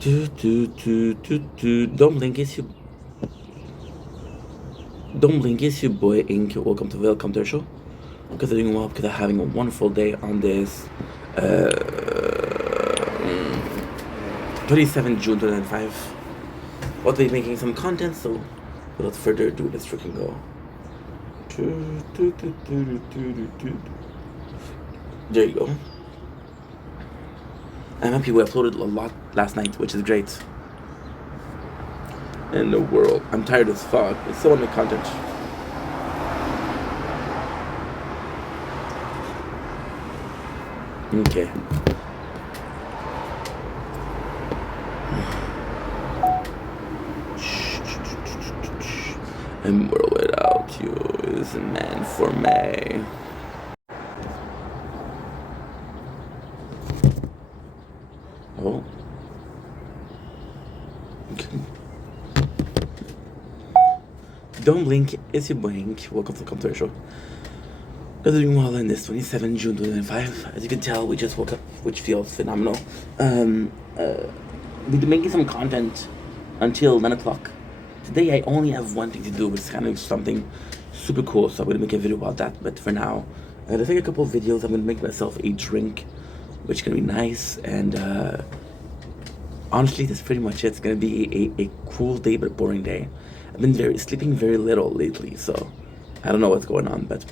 Don't blink, it's your boy Ink. Welcome to our show. Because they're doing well, because they're having a wonderful day on this 27th June 2005. What will be making some content, so without further ado, let's freaking go. There you go. I'm happy we uploaded a lot last night, which is great. In the world, I'm tired as fuck. It's so much content. Okay. And world without you is meant for me. Oh. Okay. Don't blink, it's your blink. Welcome to the show. We're doing well in this 27 June 2005. As you can tell, we just woke up, which feels phenomenal. We've been making some content until 9 o'clock. Today I only have one thing to do, which is kind of something super cool, so I'm gonna make a video about that. But for now, I'm gonna take a couple of videos. I'm gonna make myself a drink, which is gonna be nice. And honestly, that's pretty much it. It's gonna be a cool day, but a boring day. I've been sleeping very little lately, so I don't know what's going on, but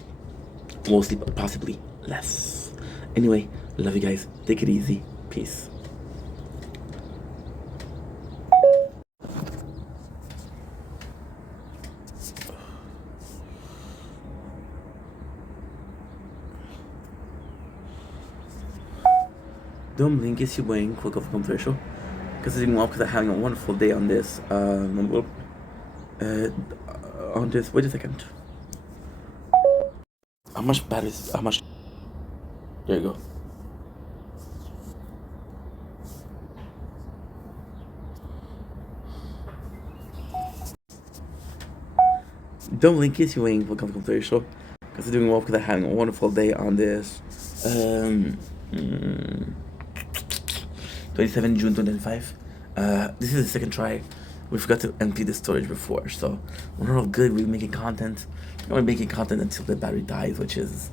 mostly, possibly less. Anyway, love you guys. Take it easy. Peace. Don't blink, it's your boy, quick off controversial. Because it's doing well, because I'm having a wonderful day on this. On this. Wait a second. How much battery? How much? There you go. Don't blink, it's your boy, welcome to the show. Because I'm doing well, because I'm having a wonderful day on this. 27 June 2005. This is the second try. We forgot to empty the storage before, so we're all good. We're making content. We're making content until the battery dies, which is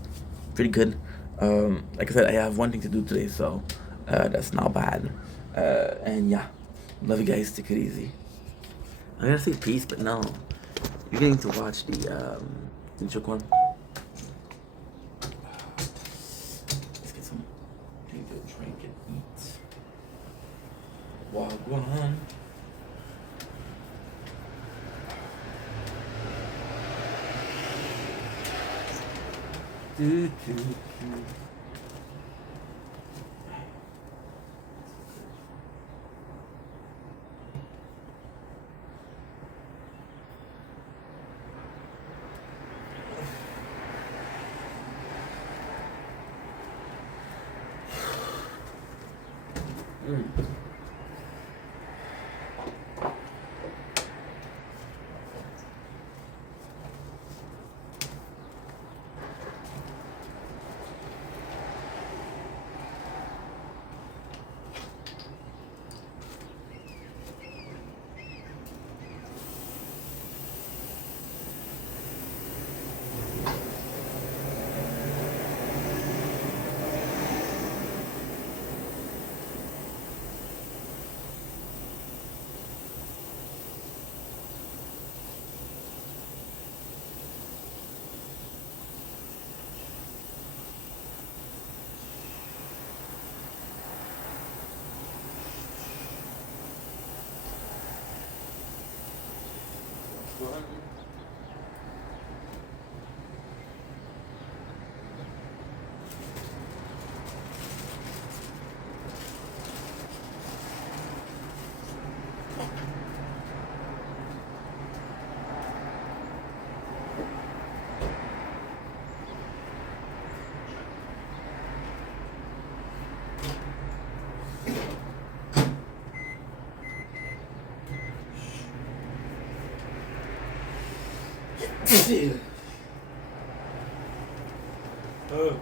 pretty good. Like I said, I have one thing to do today, so that's not bad. And yeah, love you guys. Take it easy. I'm gonna say peace, but no, you're getting to watch the choke one. Let's get some thing to drink and eat. Wagwan. Do, do, do. Oh.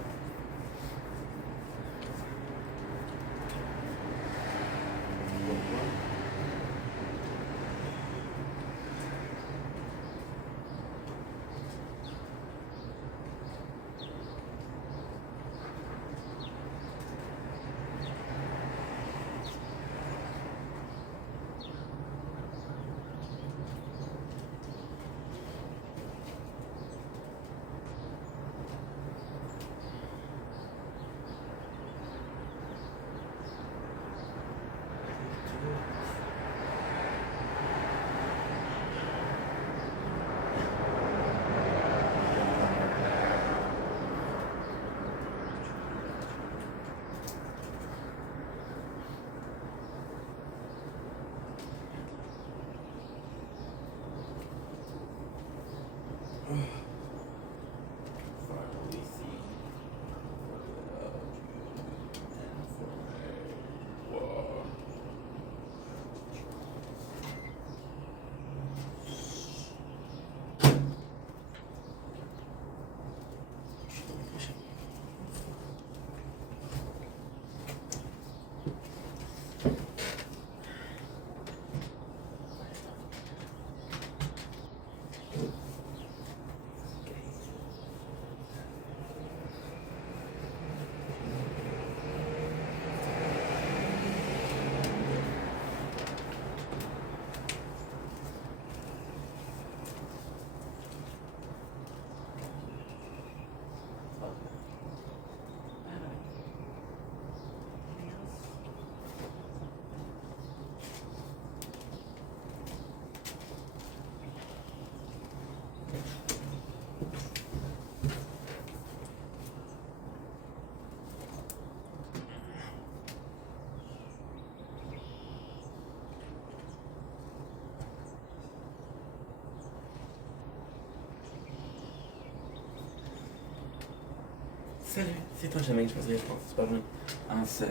Salut, c'est toi Jamie, je pense que je pense super bien. En ce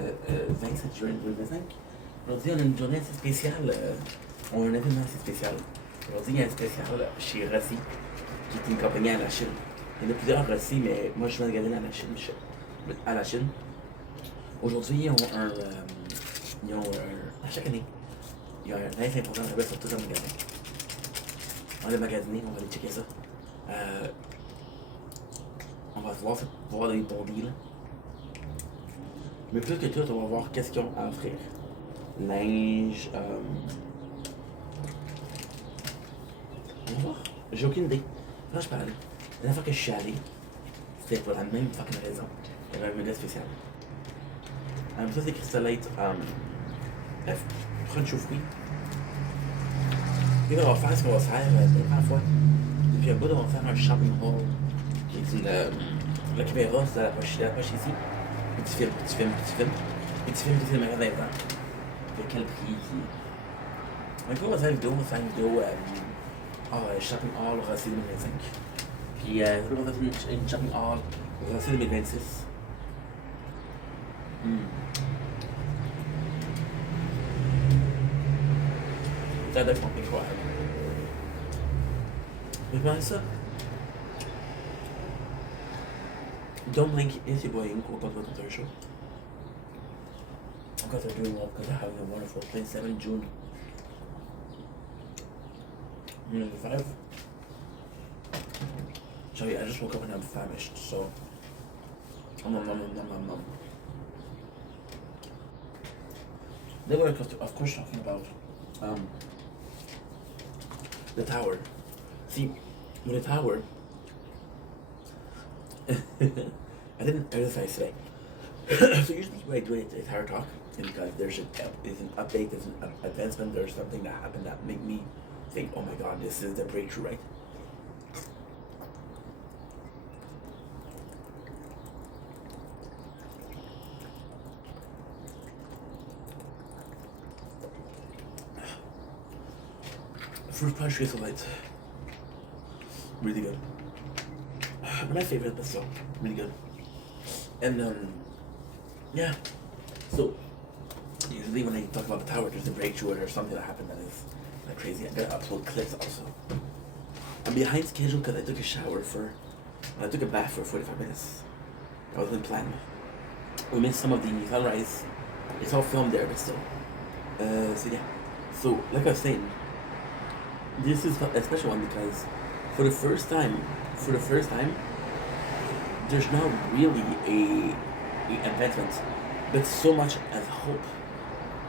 27 juin 2025, aujourd'hui on a une journée assez spéciale, on a un événement assez spécial. Aujourd'hui il y a un spécial chez Rossi, qui est une compagnie à la Chine. Il y en a plusieurs Rossi, mais moi je suis magasin à la Chine. À la Chine. Aujourd'hui ils ont à chaque année, il y a un très important rabais sur tout un magasin. On va magasiner, on va aller checker ça. On va voir des bons deals. Mais plus que tout, on va voir qu'est-ce qu'ils ont à offrir. Linge, on va voir. J'ai aucune idée. Là, je parle. La dernière fois que je suis allé, c'était pour la même fucking raison. Il y avait un méga spécial. Ça, c'est Crystallite Crunch aux fruits. Et là, on va faire ce qu'on va faire la première fois. Depuis un bout, on va faire un shopping haul. Qui est la caméra, c'est la poche ici. Petit film. Petit film magasin dedans. De quel prix qui. On va faire une vidéo shopping haul Rossi 2025. Puis on va faire une shopping haul Rossi 2026. Ça doit être incroyable. Mais pendant ça, don't blink is your boy Ink. Welcome to the show. You guys are doing well because I have a wonderful 27 June 2025. Sorry, I just woke up and I'm famished, so. They were, of course, talking about the tower. See, with the tower, I didn't emphasize today. So usually when I do a tower talk, and because there's an update, there's an advancement, there's something that happened that made me think, oh my god, this is the breakthrough, right? Fruit punch Crystallite. Really good. My favorite, but still really good. And yeah. So usually when I talk about the tower, there's a breakthrough or something that happened that is like crazy. I'm gonna upload clips also. I'm behind schedule because I took I took a bath for 45 minutes. That wasn't planned. We missed some of the sunrise. It's all filmed there, but still. So yeah. So like I was saying, this is a special one because for the first time, there's not really a advancement, but so much as hope.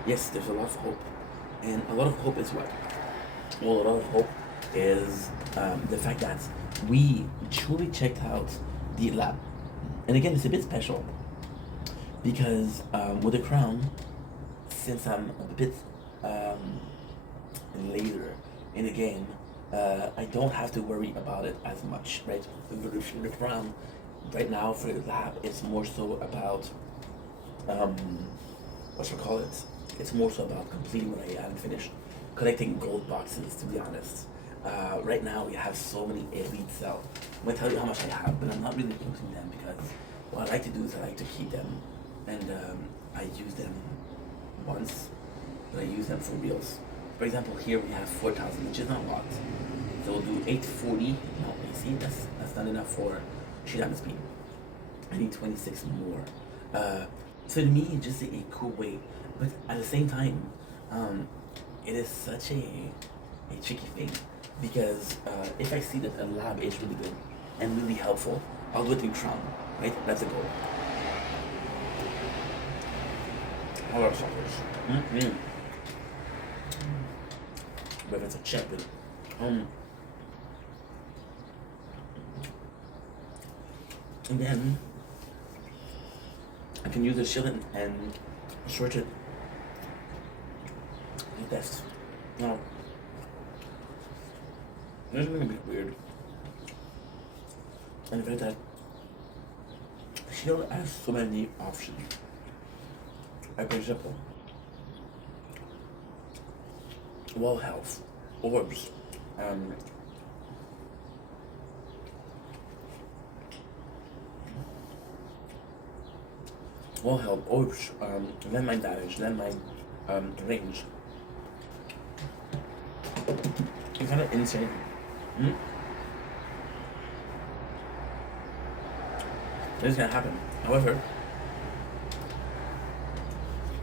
Yes, there's a lot of hope, and a lot of hope is what? Well, a lot of hope is the fact that we truly checked out the lab, and again, it's a bit special because with the crown, since I'm a bit later in the game, I don't have to worry about it as much, right? The crown right now for the lab, it's more so about it's more so about completing what I haven't finished, collecting gold boxes, to be honest. Right now we have so many elite cells. I'm gonna tell you how much I have, but I'm not really using them because what I like to do is I like to keep them, and I use them once, but I use them for reals. For example, here we have 4,000, which is not a lot. So we'll do 840. No, you see, that's not enough for sheet diamond speed. I need 26 more. So to me, it's just a cool way. But at the same time, it is such a tricky thing because if I see that a lab is really good and really helpful, I'll do it in crown, right? That's the goal. A lot of suckers. But it's a check with and then I can use the shilling and short it like this. Now, this is gonna be weird. And the fact that Shield has so many options. Like for example, wall health, orbs, all help, all landmine damage, landmine range. It's kind of insane. Mm? This is gonna happen. However,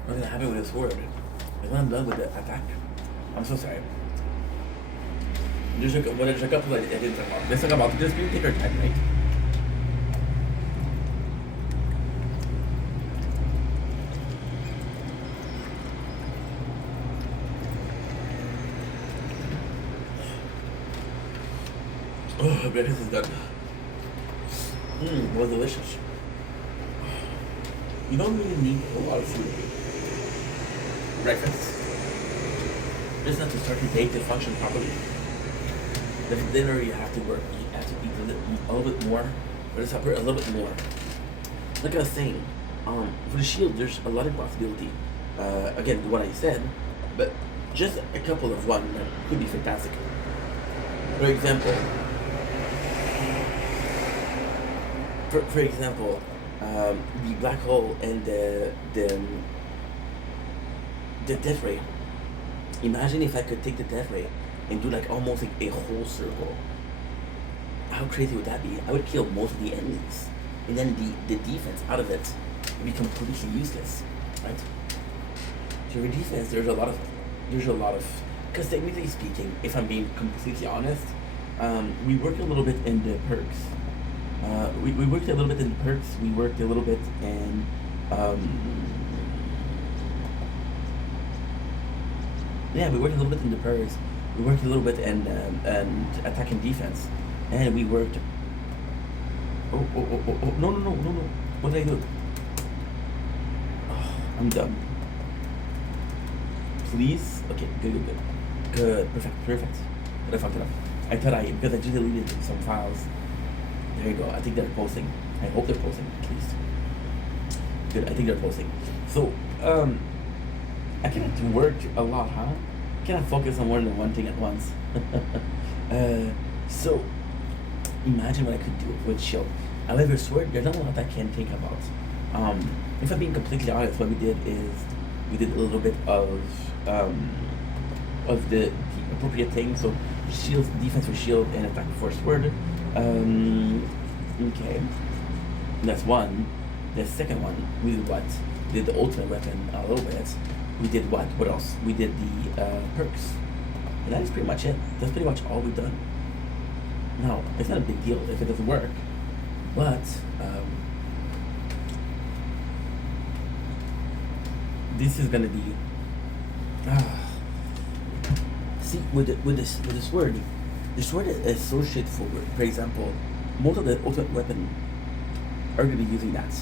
what's gonna happen with this sword is when I'm done with the attack. I'm so sorry. There's a couple I didn't talk about. Let's talk about just take our time, right? Oh, breakfast is done. It was delicious. You don't really need a lot of food. Breakfast. Just not to start your day to function properly. Then for dinner you have to work. You have to eat a little bit more. For the supper, a little bit more. Like I was saying, for the shield, there's a lot of possibility. Again, what I said, but just a couple of one that could be fantastic. For example, the black hole and the death ray. Imagine if I could take the death ray and do like almost like a whole circle. How crazy would that be? I would kill most of the enemies, and then the defense out of it would be completely useless, right? So for defense, there's a lot of, because technically speaking, if I'm being completely honest, we worked a little bit in the perks. We worked a little bit in the perks. We worked a little bit in we worked a little bit in the perks. We worked a little bit in and attack and defense, and we worked. Oh no! What did I do? Oh, I'm done. Please. Okay. Good. Perfect. But I fucked it up. Because I just deleted some files. There you go. I think they're posting. I hope they're posting at least. Good. I think they're posting. So I cannot work a lot, huh? I cannot focus on more than one thing at once. So imagine what I could do with shield. However, sword, there's not a lot I can think about. If I'm being completely honest, what we did is we did a little bit of the appropriate thing. So shield, defense for shield, and attack for sword. Okay, that's one. The second one, we did what? Did the ultimate weapon a little bit. We did what? What else? We did the perks. And that is pretty much it. That's pretty much all we've done. Now, it's not a big deal if it doesn't work, but this is gonna be. See, with the sword, the sword is so straightforward. For example, most of the ultimate weapon are gonna be using that.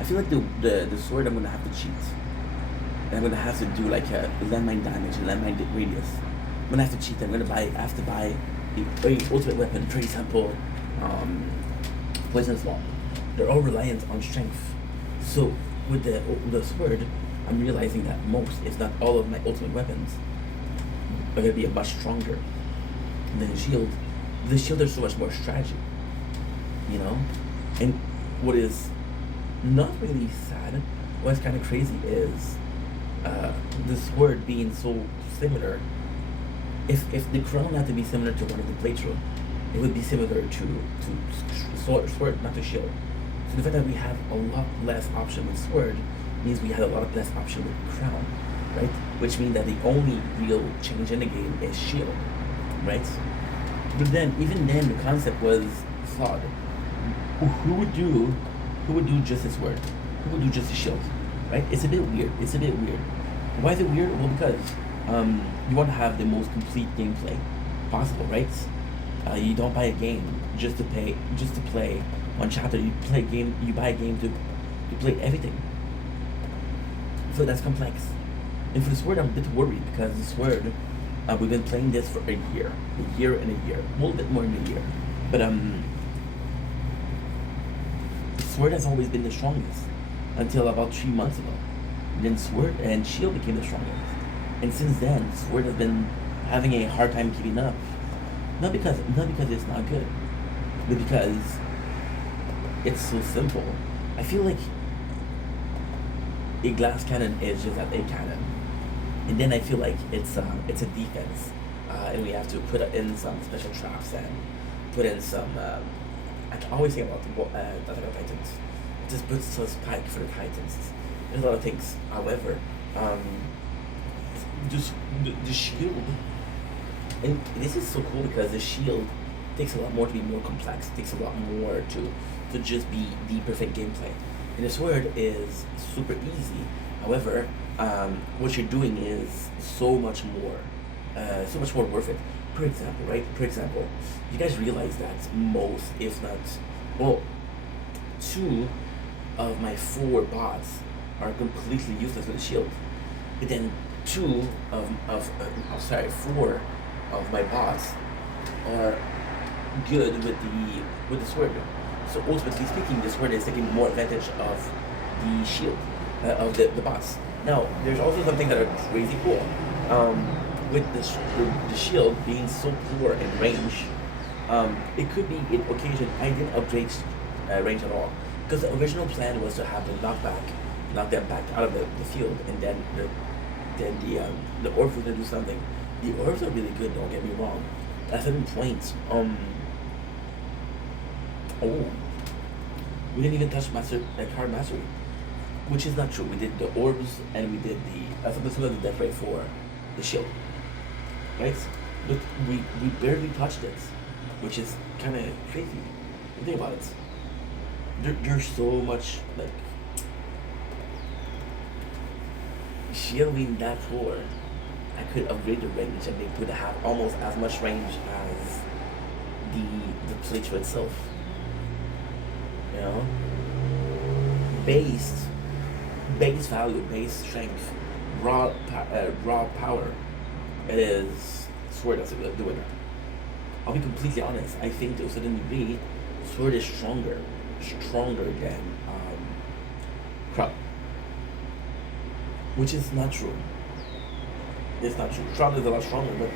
I feel like the sword I'm gonna have to cheat. And I'm gonna have to do like a landmine damage and landmine radius. I'm gonna have to cheat. I have to buy the ultimate weapon. For example, poisonous wall. They're all reliant on strength. So with the sword, I'm realizing that most, if not all, of my ultimate weapons are gonna be a much stronger than the shield. The shield is so much more strategy, you know. And what is not really sad, what's kind of crazy is the sword being so similar. If the crown had to be similar to one of the playthrough, it would be similar to sword, not to shield. So the fact that we have a lot less option with sword means we had a lot less option with crown, right? Which means that the only real change in the game is shield, right? But then, even then, the concept was flawed. Who would do just a sword? Who would do just a shield, right? It's a bit weird. Why is it weird? Well, because you want to have the most complete gameplay possible, right? You don't buy a game just to play one chapter. You buy a game to play everything. So that's complex. And for the sword, I'm a bit worried because the sword, we've been playing this for a year and a year, a little bit more than a year. But the sword has always been the strongest until about 3 months ago. And then sword and shield became the strongest. And since then, sword has been having a hard time keeping up. Not because it's not good, but because it's so simple I feel like a glass cannon is just a cannon, and then I feel like it's a defense, and we have to put in some special traps and put in some. I can always think about the Attack on Titans. It just puts a spike for the Titans. There's a lot of things. However, um, just the shield, and this is so cool because the shield takes a lot more to be more complex. It takes a lot more to just be the perfect gameplay. And the sword is super easy. However, what you're doing is so much more worth it. For example, right? For example, you guys realize that most, if not, well, two of my four bots are completely useless with a shield. But then four of my bots are good with the sword. So ultimately speaking, the sword is taking more advantage of the shield of the boss. Now, there's also something that are crazy cool. With the shield being so poor in range, it could be in occasion I didn't upgrade range at all because the original plan was to have the knock them back out of the field, and the orbs were gonna do something. The orbs are really good. Don't get me wrong. At certain points, oh, we didn't even touch card mastery, which is not true. We did the orbs and we did some of the death rate for the shield, right? But we barely touched it, which is kind of crazy. Think about it. There's so much like shield being that poor. I could upgrade the range and they could have almost as much range as the playthrough itself. You know, base value, base strength, raw power. It is sword that's the winner. I'll be completely honest. I think to a certain degree, sword is stronger than crown, which is not true. It's not true. Crown is a lot stronger, but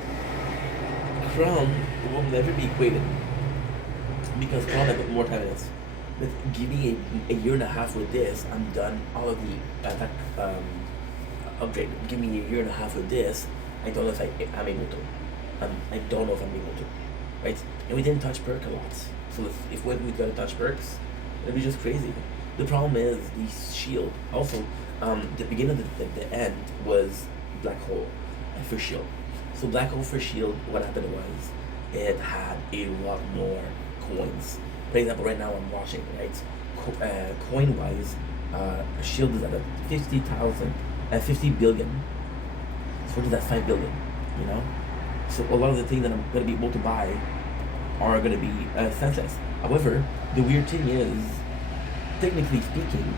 crown will never be equated because crown has more time in it. But give me a year and a half with this, I'm done. All of the attack upgrade. Give me a year and a half with this. I don't know if I'm able to. I don't know if I'm able to. Right? And we didn't touch perk a lot. So if when we gotta touch perks, it'd be just crazy. The problem is the shield. Also, the beginning of the end was black hole for shield. So black hole for shield. What happened was it had a lot more coins. For example, right now I'm watching, right? Coin wise, shield is at 50 billion. Sword is at 5 billion, you know? So a lot of the things that I'm going to be able to buy are going to be senseless. However, the weird thing is, technically speaking,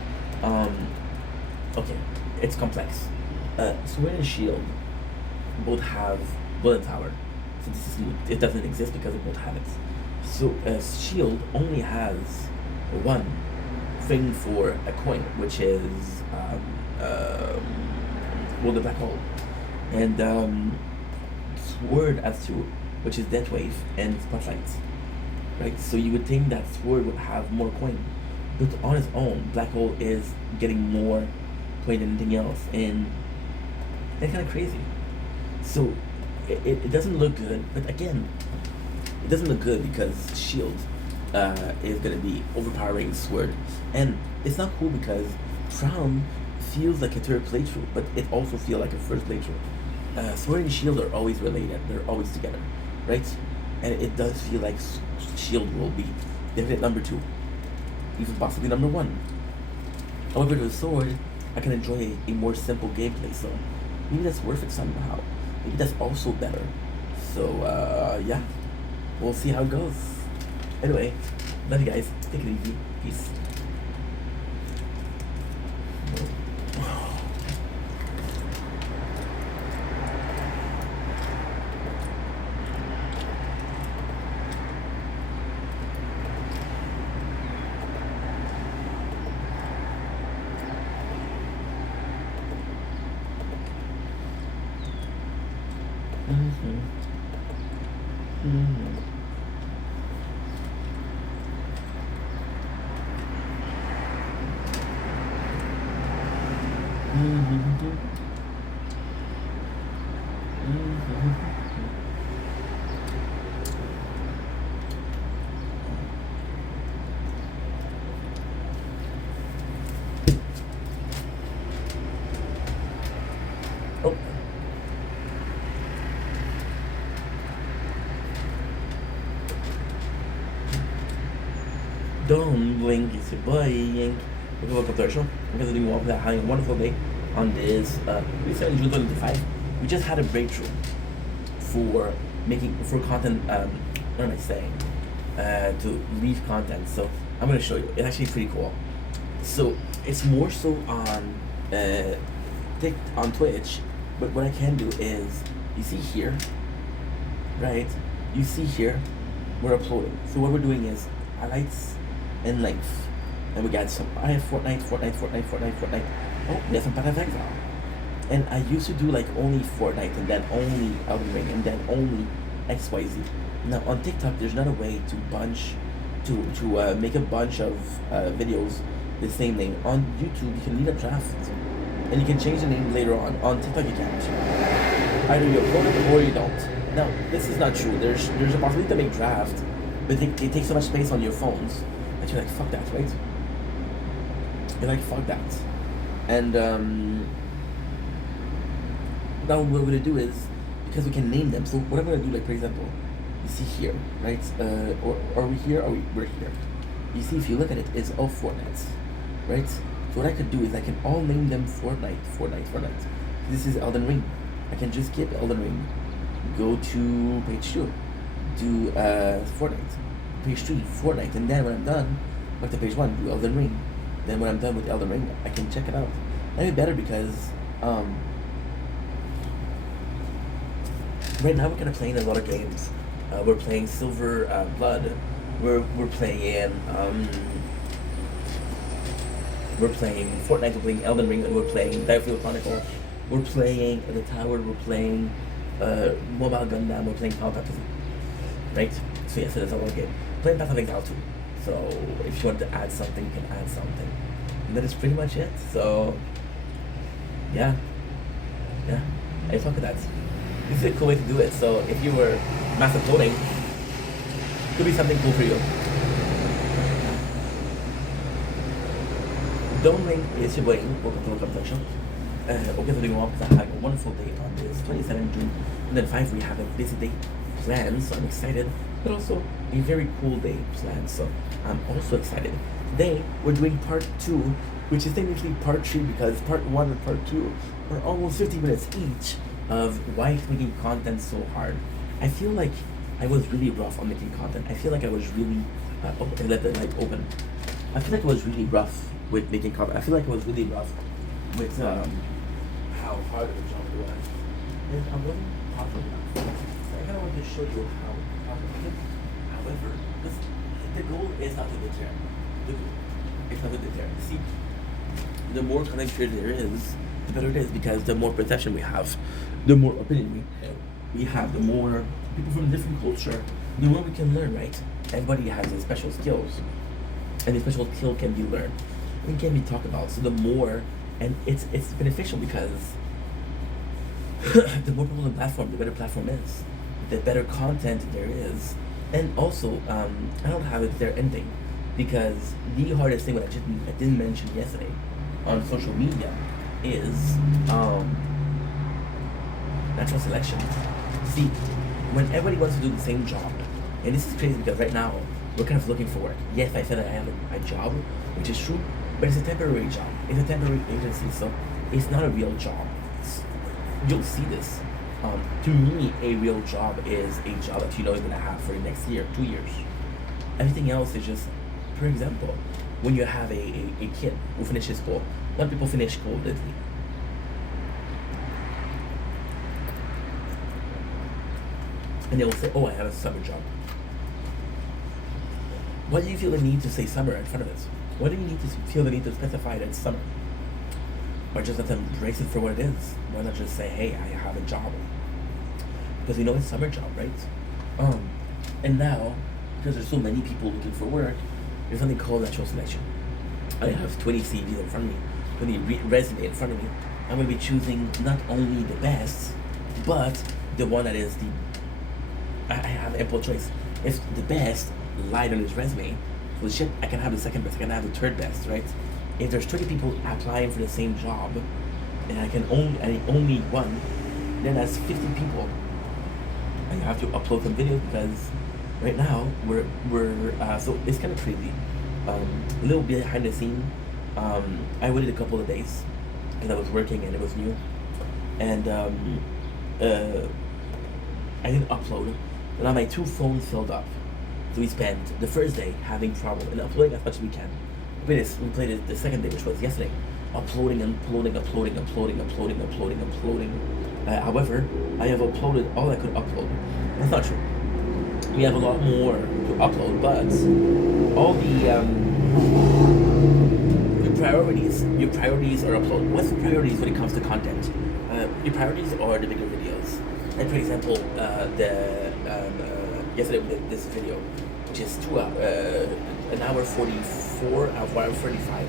okay, it's complex. Sword and shield both have bullet power. So it doesn't exist because they both have it. So shield only has one thing for a coin, which is the black hole, and sword has two, which is death wave and spotlight, right? So you would think that sword would have more coin, but on its own, black hole is getting more coin than anything else, and that's kind of crazy. So it doesn't look good, but again, it doesn't look good because shield is gonna be overpowering sword, and it's not cool because crown feels like a third playthrough, but it also feels like a first playthrough. Sword and shield are always related; they're always together, right? And it does feel like shield will be definite number 2, even possibly number 1. However, with sword, I can enjoy a more simple gameplay, so maybe that's worth it somehow. Maybe that's also better. So yeah. We'll see how it goes. Anyway, love you guys. Take it easy. Peace. Mm-hmm. Mm-hmm. Oh. Don't blink, it's your boy Yank. Welcome to our show. I'm going to do that having a wonderful day on this recently June 25. We just had a breakthrough for content. What am I saying? To leave content. So I'm going to show you. It's actually pretty cool. So it's more so on on Twitch, but what I can do is you see here, right? You see here, we're uploading. So what we're doing is highlights and length, and we got some. I have Fortnite. Oh, we have some Path of Exile. And I used to do like only Fortnite and then only Elden Ring and then only XYZ. Now on TikTok, there's not a way to make a bunch of videos the same name. On YouTube, you can leave a draft and you can change the name later on. On TikTok, you can't. Either you upload it or you don't. Now this is not true. There's a possibility to make draft, but it takes so much space on your phones that you're like, fuck that, right? You're like, fuck that. And now what we're gonna do is, because we can name them, so what I'm gonna do, like for example, you see here, right? Or are we here? We're here. You see, if you look at it, it's all Fortnites, right? So what I could do is I can all name them Fortnite. This is Elden Ring. I can just skip Elden Ring, go to page 2, do Fortnite, page 3, Fortnite, and then when I'm done, back to page 1, do Elden Ring. Then when I'm done with Elden Ring, I can check it out. That'd be better because right now we're kind of playing a lot of games. We're playing Silver Blood. We're playing Fortnite. We're playing Elden Ring. We're playing Battlefield Chronicle. We're playing The Tower. We're playing Mobile Gundam. We're playing Final Fantasy. Right? So yes, that's a lot of game. Playing Path of Exile too. So if you want to add something, you can add something. And that is pretty much it. So yeah, I fuck with that. This is a cool way to do it. So if you were mass uploading, could be something cool for you. Don't link is your way. Welcome to Welcome to the show. Okay, so doing well because I had a wonderful day on this 27th June. And then 5 we have a busy day planned, so I'm excited. But also a very cool day planned, so I'm also excited. Today we're doing part 2, which is technically part 3 because part 1 and part 2 are almost 50 minutes each of why it's making content so hard. I feel like I was really rough on making content. I feel like I was really let the light open. I feel like I was really rough with making content. I feel like I was really rough with how hard of a job it was. And I wasn't proper enough. So I kind of wanted to show you how proper it is. However, the goal is not to deter. It's not to deter. See, the more content creator there is, the better it is because the more perception we have, the more opinion we have, the more people from different culture, the more we can learn, right? Everybody has a special skills, and a special skill can be learned and can be talked about. So the more, and it's beneficial because the more people on the platform, the better platform is, the better content there is, and also I don't have it there ending because the hardest thing what I didn't mention yesterday on social media is natural selection. See, when everybody wants to do the same job, and this is crazy because right now we're kind of looking for work. Yes, I said I have a job, which is true, but it's a temporary job. It's a temporary agency, so it's not a real job. You'll see this. To me, a real job is a job that you know you're gonna have for the next year, 2 years. Everything else is just, for example, when you have a kid who finishes school. A lot of people finish school literally. And they'll say, oh, I have a summer job. Why do you feel the need to say summer in front of it? Why do you need to feel the need to specify that it's summer? Or just let them embrace it for what it is? Why not just say, hey, I have a job? Because you know it's summer job, right? And now, because there's so many people looking for work, there's something called natural selection. I have 20 CVs in front of me, 20 resumes in front of me, I'm gonna be choosing not only the best, but the one that is the I have ample choice. If the best lied on his resume, well shit, I can have the second best, I can have the third best, right? If there's 30 people applying for the same job and I only one, then that's 50 people. I have to upload some videos because right now we're so it's kind of crazy. A little bit behind the scene. I waited a couple of days because I was working and it was new, and uh, I didn't upload. And now my two phones filled up. So we spent the first day having trouble in uploading as much as we can. We played it the second day, which was yesterday, uploading and uploading. However, I have uploaded all I could upload. That's not true. We have a lot more to upload, but all your priorities are uploaded. What's the priorities when it comes to content? Your priorities are the bigger videos. Like for example, yesterday we did this video, which is an hour 44, an hour 35.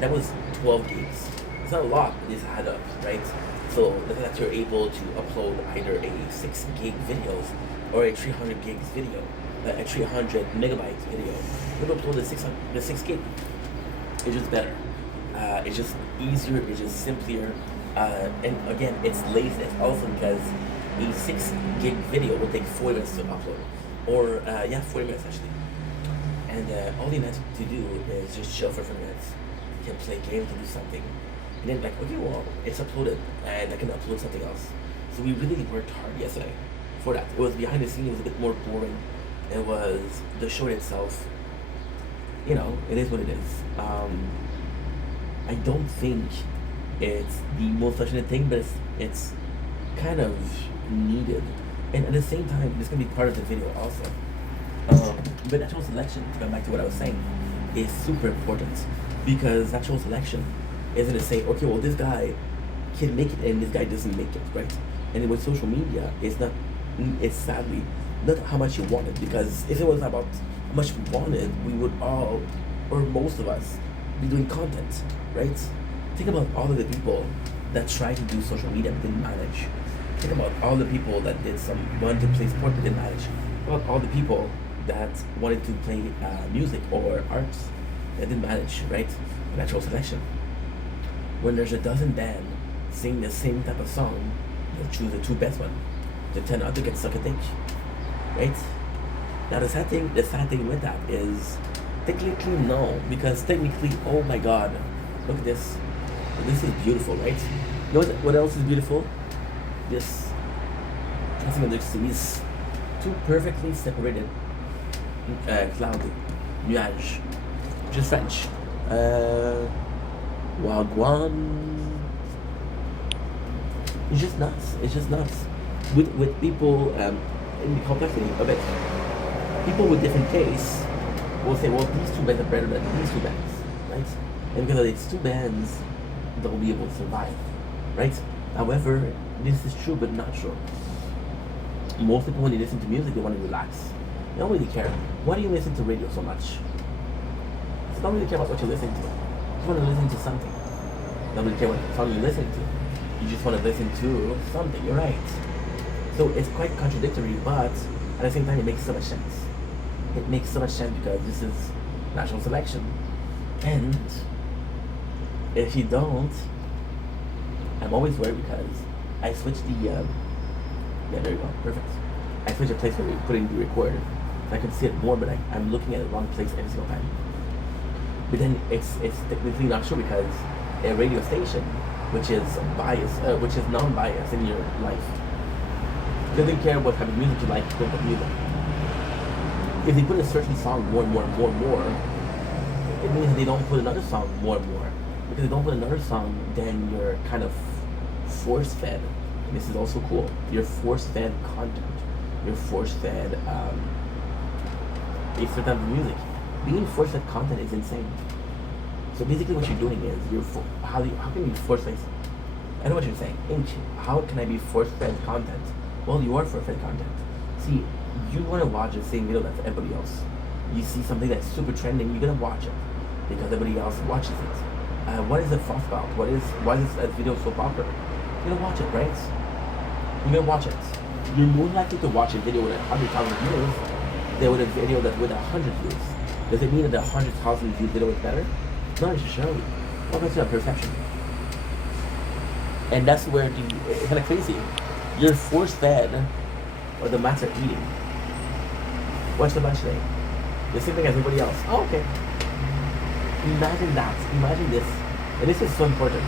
That was 12 gigs. It's not a lot, but it's add up, right? So the fact that you're able to upload either a 6 gig video or a 300 gigs video, a 300 megabytes video, you can upload the 6 gig. It's just better. It's just easier. It's just simpler. And again, it's laziness also because a 6 gig video will take 40 minutes to upload, or 40 minutes actually. And all you have to do is just chill for 5 minutes. You can play games, you can do something, and then like, okay, well, it's uploaded, and I can upload something else. So we really worked hard yesterday for that. It was behind the scenes. It was a bit more boring. It was the show itself. You know, it is what it is. I don't think it's the most fortunate thing, but it's kind of needed, and at the same time, it's gonna be part of the video also. But natural selection, to come back to what I was saying, is super important because natural selection is gonna say, okay, well, this guy can make it and this guy doesn't make it, right? And with social media, it's sadly not how much you wanted, because if it was about how much we wanted, we would all, or most of us, be doing content, right? Think about all of the people that tried to do social media but didn't manage. Think about all the people that wanted to play sport but didn't manage. Think about all the people that wanted to play music or arts that didn't manage, right? Natural selection. When there's a dozen bands sing the same type of song, you'll choose the two best one. The 10 other get suck a dick, right? Now the sad thing with that is technically no, because technically, oh my god, look at this. This is beautiful, right? You know what else is beautiful? This these two perfectly separated cloud, nuage, which is French. Wagwan. It's just nuts. It's just nuts. With people in the complexity of it, people with different tastes will say, well, these two bands are better than these two bands, right? And because it's two bands, they'll be able to survive, right? However, this is true but not true. Most people, when they listen to music, they want to relax. They don't really care. Why do you listen to radio so much? You don't really care about what you're listening to. You just want to listen to something. You don't really care what song you're listening to. You just want to listen to something. You're right. So it's quite contradictory, but at the same time, it makes so much sense. It makes so much sense because this is natural selection. And if you don't, I'm always worried because I switched the there you go, perfect. I switched the place where we're putting the recorder, so I can see it more, but I'm looking at the wrong place every single time. But then it's technically not true because a radio station, which is biased, which is non-biased in your life, doesn't care what type of music you like, don't put music. If they put a certain song more, it means they don't put another song more. Because they don't put another song, then you're kind of force-fed. And this is also cool. You're force-fed content. You're force-fed a certain type of music. Being force-fed content is insane. So basically what you're doing is, how can you force-fed? I know what you're saying. How can I be force-fed content? Well, you are force-fed content. See, you want to watch the same video that everybody else. You see something that's super trending, you're going to watch it. Because everybody else watches it. What is the fuss about? Why is this video so popular? You're gonna watch it, right? You're gonna watch it. You're more likely to watch a video with 100,000 views than with a video that with 100 views. Does it mean that the 100,000 view video is better? Not necessarily. Well, that's a perception. And that's where it's kind of crazy. You're force fed, or the matter eating. What's the lunch today? The same thing as everybody else. Oh, okay. Imagine that. Imagine this. And this is so important.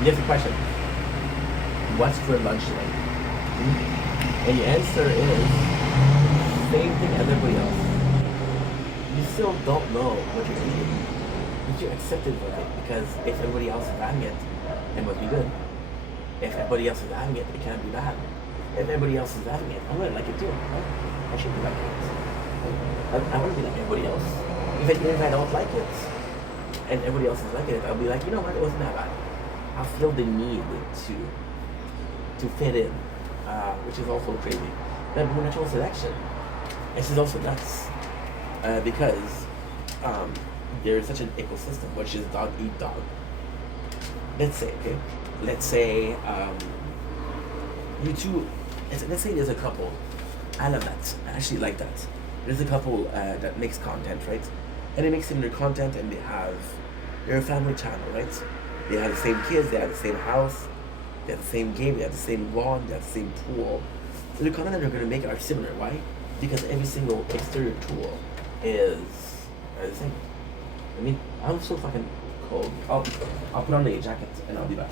Here's the question. What's for lunch today? And the answer is same thing as everybody else. You still don't know what you're eating. But you accept it with it because if everybody else is having it, it must be good. If everybody else is having it, it can't be bad. If everybody else is having it, I'm gonna like it too. Right? I should be like it. I want to be like everybody else. Even if I don't like it, and everybody else is liking it, I'll be like, you know what, it wasn't that bad. I feel the need to fit in, which is also crazy. But natural selection, this is also nuts, because there is such an ecosystem, which is dog eat dog. Let's say, you two, let's say there's a couple. I love that. I actually like that. There's a couple that makes content, right? And they make similar content, and they're a family channel, right? They have the same kids, they have the same house, they have the same game, they have the same lawn, they have the same tool. So the content that they're gonna make are similar. Why? Because every single exterior tool is the same. I mean, I'm so fucking cold. I'll put on the jacket and I'll be back.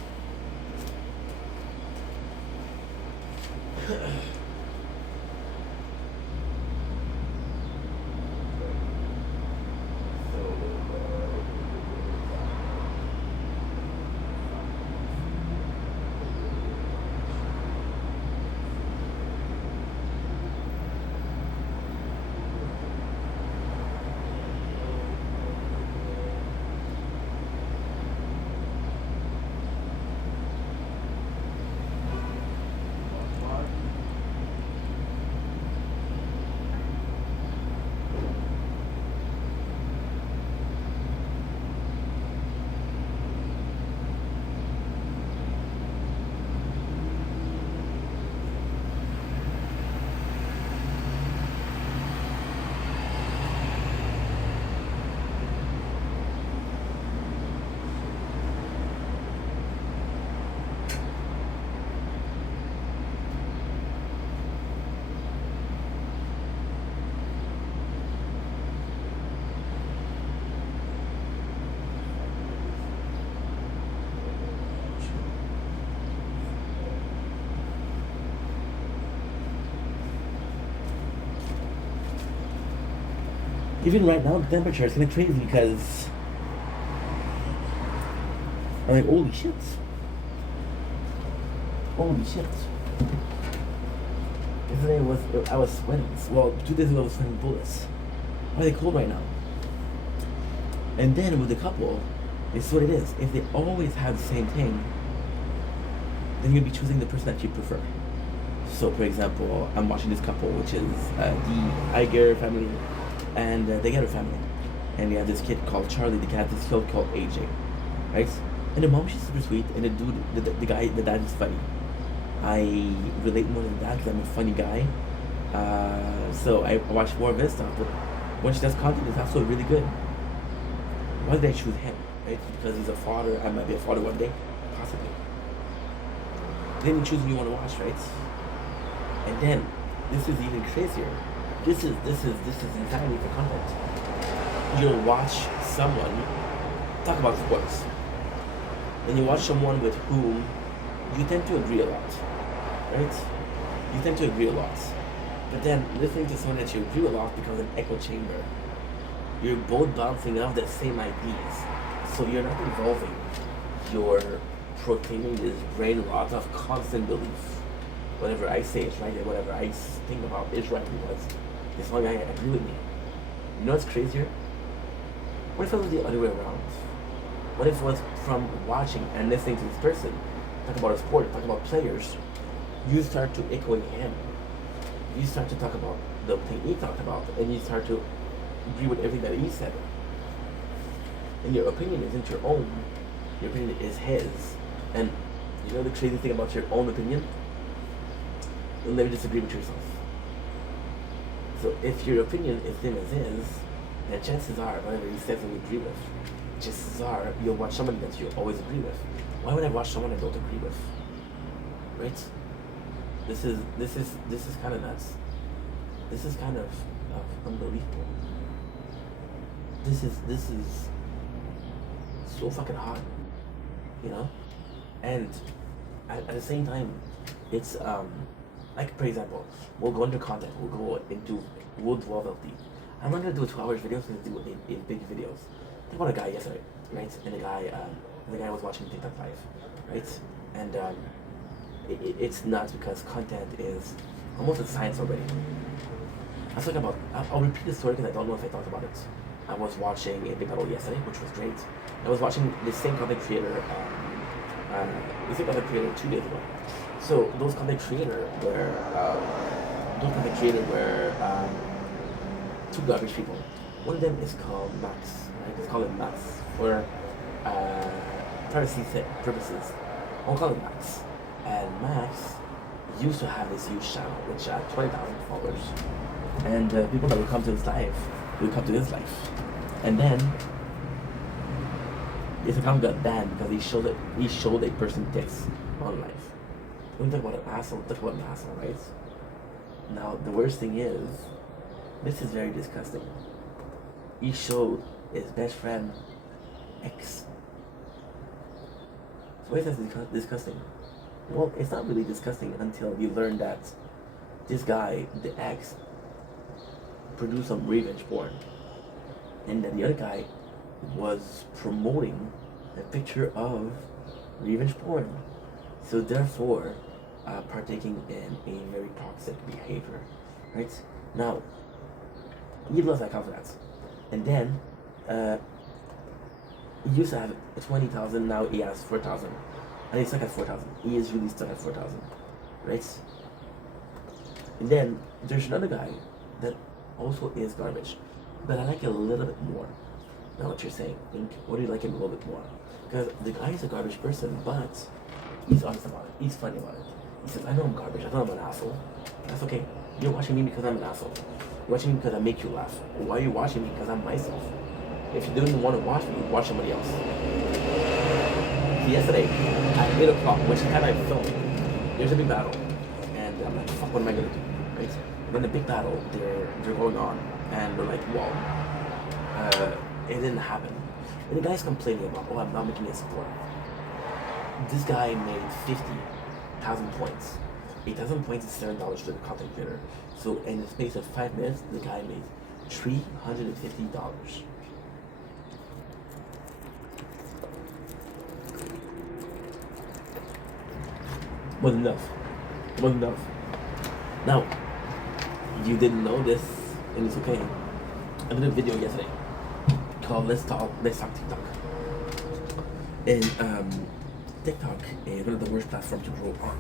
Even right now, the temperature is kind of crazy because I'm like, holy shit. Holy shit. Yesterday I was sweating. Well, 2 days ago I was sweating bullets. Why are they cold right now? And then with the couple, it's what it is. If they always have the same thing, then you'll be choosing the person that you prefer. So, for example, I'm watching this couple, which is the Iger family, and they got a family, and they have this kid called Charlie. The cat is kid called AJ, right? And the mom, she's super sweet, and the dude, the dad is funny. I relate more to the dad because I'm a funny guy. So I watch more of his stuff. But when she does content, it's also really good. Why did I choose him? Right? Because he's a father. I might be a father one day, possibly. Then you choose who you want to watch, right? And then this is even crazier. This is entirely for content. You'll watch someone talk about sports, and you watch someone with whom you tend to agree a lot, right? You tend to agree a lot, but then listening to someone that you agree a lot becomes an echo chamber. You're both bouncing off the same ideas, so you're not evolving. You're proclaiming this brain lot of constant belief. Whatever I say is right, and whatever I think about is right because this one guy agree with me. You know what's crazier? What if it was the other way around? What if it was from watching and listening to this person talk about a sport, talk about players, you start to echo him. You start to talk about the thing he talked about, and you start to agree with everything that he said. And your opinion isn't your own. Your opinion is his. And you know the crazy thing about your own opinion? You'll never disagree with yourself. So if your opinion is same as his, then chances are whatever he says you agree with. Chances are you'll watch someone that you always agree with. Why would I watch someone I don't agree with? Right? This is kind of nuts. This is kind of unbelievable. This is so fucking hard, you know. And at the same time, it's like for example, we'll go into content, we'll dwell LD. I'm not gonna do 2 hours videos. I'm gonna do in big videos. Think about a guy yesterday, right? And the guy was watching TikTok live, right? And it's nuts because content is almost a science already. I was talking about. I'll repeat the story because I don't know if I talked about it. I was watching a big battle yesterday, which was great. I was watching the same content creator. The same content creator 2 days ago. So those content creator were 2 garbage people. One of them is called Max. Right? Let's call him Max for privacy purposes. I'll call him Max. And Max used to have this huge channel, which had 20,000 followers. And people that would come to his live, would come to his life. And then his account got banned because he showed a person dicks on live. When you talk about an asshole, talk about an asshole, right? Now the worst thing is, this is very disgusting. He showed his best friend X. So why is that disgusting? Well, it's not really disgusting until you learn that this guy, the ex, produced some revenge porn. And then the other guy was promoting a picture of revenge porn. So therefore, partaking in a very toxic behavior, right? Now, he lost that confidence. And then, he used to have 20,000, now he has 4,000. And he's stuck at 4,000. He is really stuck at 4,000, right? And then, there's another guy that also is garbage, but I like it a little bit more. Now what you're saying, think, what do you like him a little bit more? Because the guy is a garbage person, but he's honest about it. He's funny about it. He says, I know I'm garbage. I know I'm an asshole. That's okay. You're watching me because I'm an asshole. You're watching me because I make you laugh. Why are you watching me? Because I'm myself. If you didn't want to watch me, watch somebody else. Yesterday, at 8 o'clock, which time I filmed, there's a big battle. And I'm like, fuck, what am I going to do? Right? When the big battle, they're going on. And they're like, whoa. It didn't happen. And the guy's complaining about, oh, I'm not making a score. This guy made 50,000 points. 8,000 points is $7 to the content creator. So in the space of 5 minutes, the guy made $350. Wasn't enough. Now, you didn't know this, and it's okay. I did a video yesterday called Let's Talk TikTok. And TikTok is one of the worst platforms to grow on.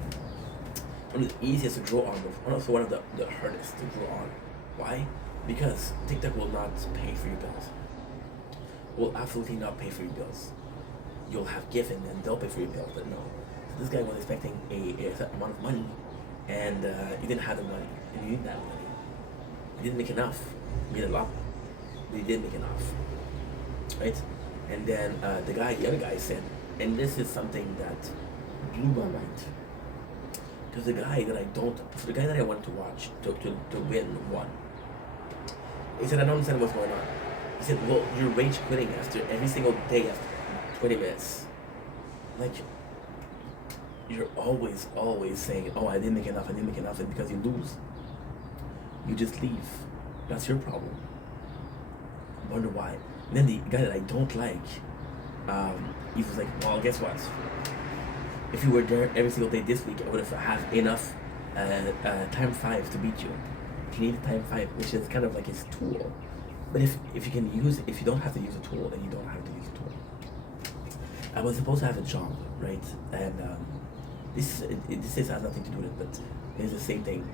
One of the easiest to grow on, but also one of the hardest to grow on. Why? Because TikTok will not pay for your bills. Will absolutely not pay for your bills. You'll have given and they'll pay for your bills, but no. So this guy was expecting a certain amount of money, and he didn't have the money, and he didn't have money. He didn't make enough. He made a lot, but he didn't make enough. Right? And then the other guy said, and this is something that blew my mind. Because the guy that I wanted to watch to win won. He said, I don't understand what's going on. He said, well, you're rage quitting after every single day after 20 minutes. Like, you're always saying, oh, I didn't make enough, and because you lose, you just leave. That's your problem. Wonder why. And then the guy that I don't like, he was like, well, guess what? If you were there every single day this week, I would have had enough time 5 to beat you. You need time 5, which is kind of like his tool. But if you don't have to use a tool, then you don't have to use a tool. I was supposed to have a job, right? And this has nothing to do with it, but it's the same thing.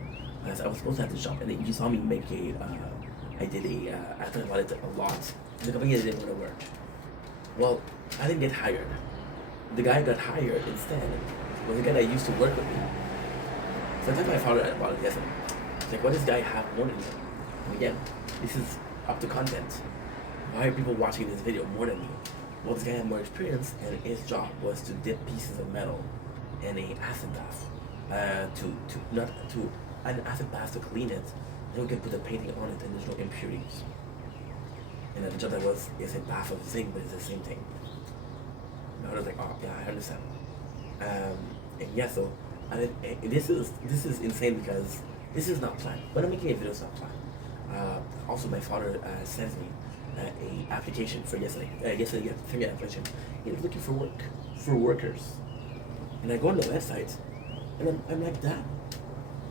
I was supposed to have this job, and you saw me make I thought about it a lot. The company I didn't want to work. Well, I didn't get hired. The guy got hired instead was the guy that used to work with me. So I talked to my father about it yesterday. It's like, what does this guy have more than me? And again, this is up to content. Why are people watching this video more than me? Well, this guy had more experience, and his job was to dip pieces of metal in a acid bath, an acid bath to clean it. Then we can put a painting on it, and there's no impurities. And the job that is a bath of zinc, but it's the same thing. And I was like, oh yeah, I understand. And yeah, so this is insane because this is not planned. When I'm making a video, it's not planned. Also, my father sends me a application for yesterday. Yesterday, he sent me an application. He was looking for workers. And I go on the website, and I'm like, Dad,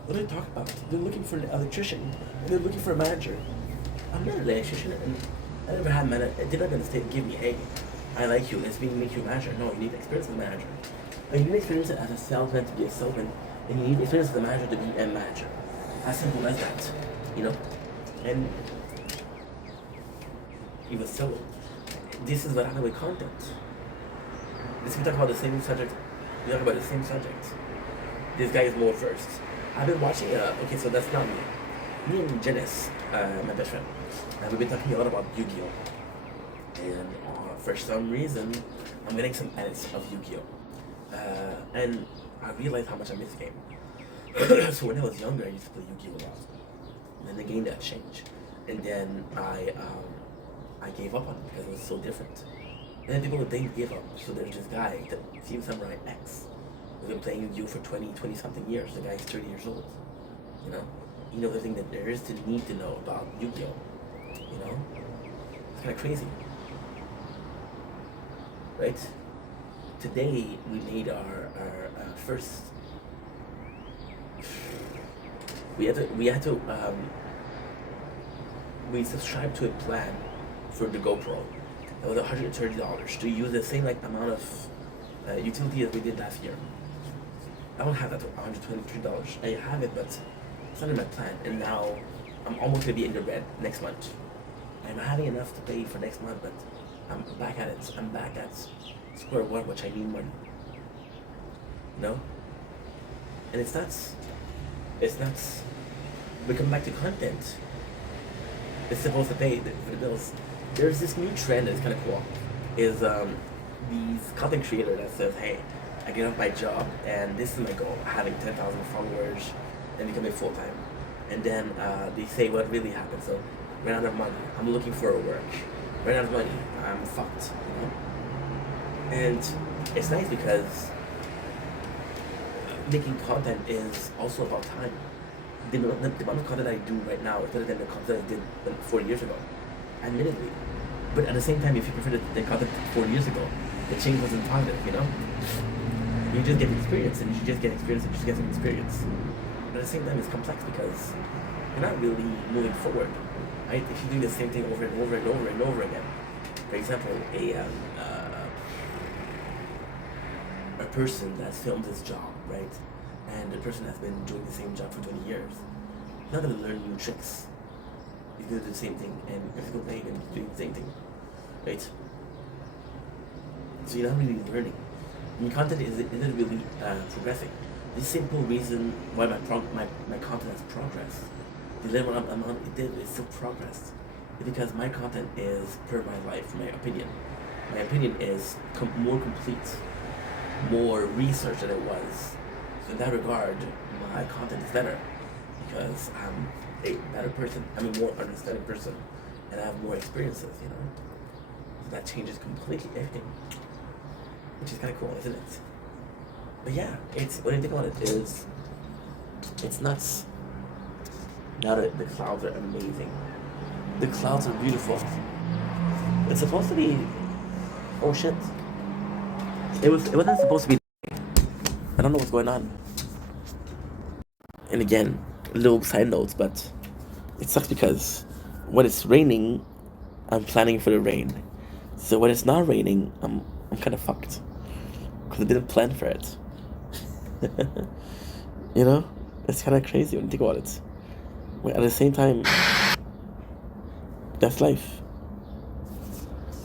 what are they talking about? They're looking for an electrician, and they're looking for a manager. I'm not an electrician, and I never had a manager. They're not going to give me, hey, I like you, let's make you a manager. No, you need experience as a manager. And you need experience as a salesman to be a salesman, and you need experience as a manager to be a manager. As simple as that, you know? And he was so, this is what happened with content. We talk about the same subject. This guy is more first. I've been watching, okay, so that's not me. Me and Janice, my best friend, we've been talking a lot about Yu-Gi-Oh! And for some reason, I'm getting some edits of Yu-Gi-Oh! And I realized how much I miss the game. So when I was younger, I used to play Yu-Gi-Oh! A lot. And then the game that changed. And then I gave up on it because it was so different. And then people would think give up. So there's this guy, Team Samurai X, who's been playing Yu-Gi-Oh! For 20 something years. The guy's 30 years old. You know? You know everything that there is to need to know about Yu-Gi-Oh! You know? It's kind of crazy. Right? Today we made our first. We subscribed to a plan for the GoPro. That was $130 to use the same amount of utility as we did last year. I don't have that $123. I have it, but it's not in my plan. And now I'm almost gonna be in the red next month. I'm having enough to pay for next month, but I'm back at it. I'm back at square one, which I need money. You know? And it's nuts. It's nuts. We come back to content. It's supposed to pay for the bills. There's this new trend that's kind of cool. Is these content creator that says, hey, I get off my job and this is my goal, having 10,000 followers and becoming full time. And then they say what really happened. So, ran out of money. I'm looking for a work. Ran out of money. I'm fucked. You know? And it's nice because making content is also about time. The amount of content I do right now is better than the content I did 4 years ago, admittedly. But at the same time, if you prefer the content 4 years ago, the change wasn't positive, you know? You just get experience, and you just get experience, and you just get some experience. But at the same time, it's complex because you're not really moving forward, right? If you're doing the same thing over and over and over and over again. For example, a person that filmed his job, right? And the person has been doing the same job for 20 years. He's not going to learn new tricks. He's going to do the same thing, and every single day he's going to be doing the same thing, right? So you're not really learning. And content isn't really progressing. The simple reason why my content has progressed, the little amount it did, is still progress, is because my content is per my life, my opinion. My opinion is more complete, more research than it was. So in that regard, my content is better because I'm a better person, I'm a more understanding person, and I have more experiences, you know? So that changes completely everything, which is kind of cool, isn't it? But yeah, when you think about it, it's nuts. Now that the clouds are amazing. The clouds are beautiful. It's supposed to be, oh shit. It wasn't supposed to be. I don't know what's going on. And again, little side notes, but it sucks because when it's raining, I'm planning for the rain. So when it's not raining, I'm kind of fucked because I didn't plan for it. You know, it's kind of crazy when you think about it. But at the same time, that's life.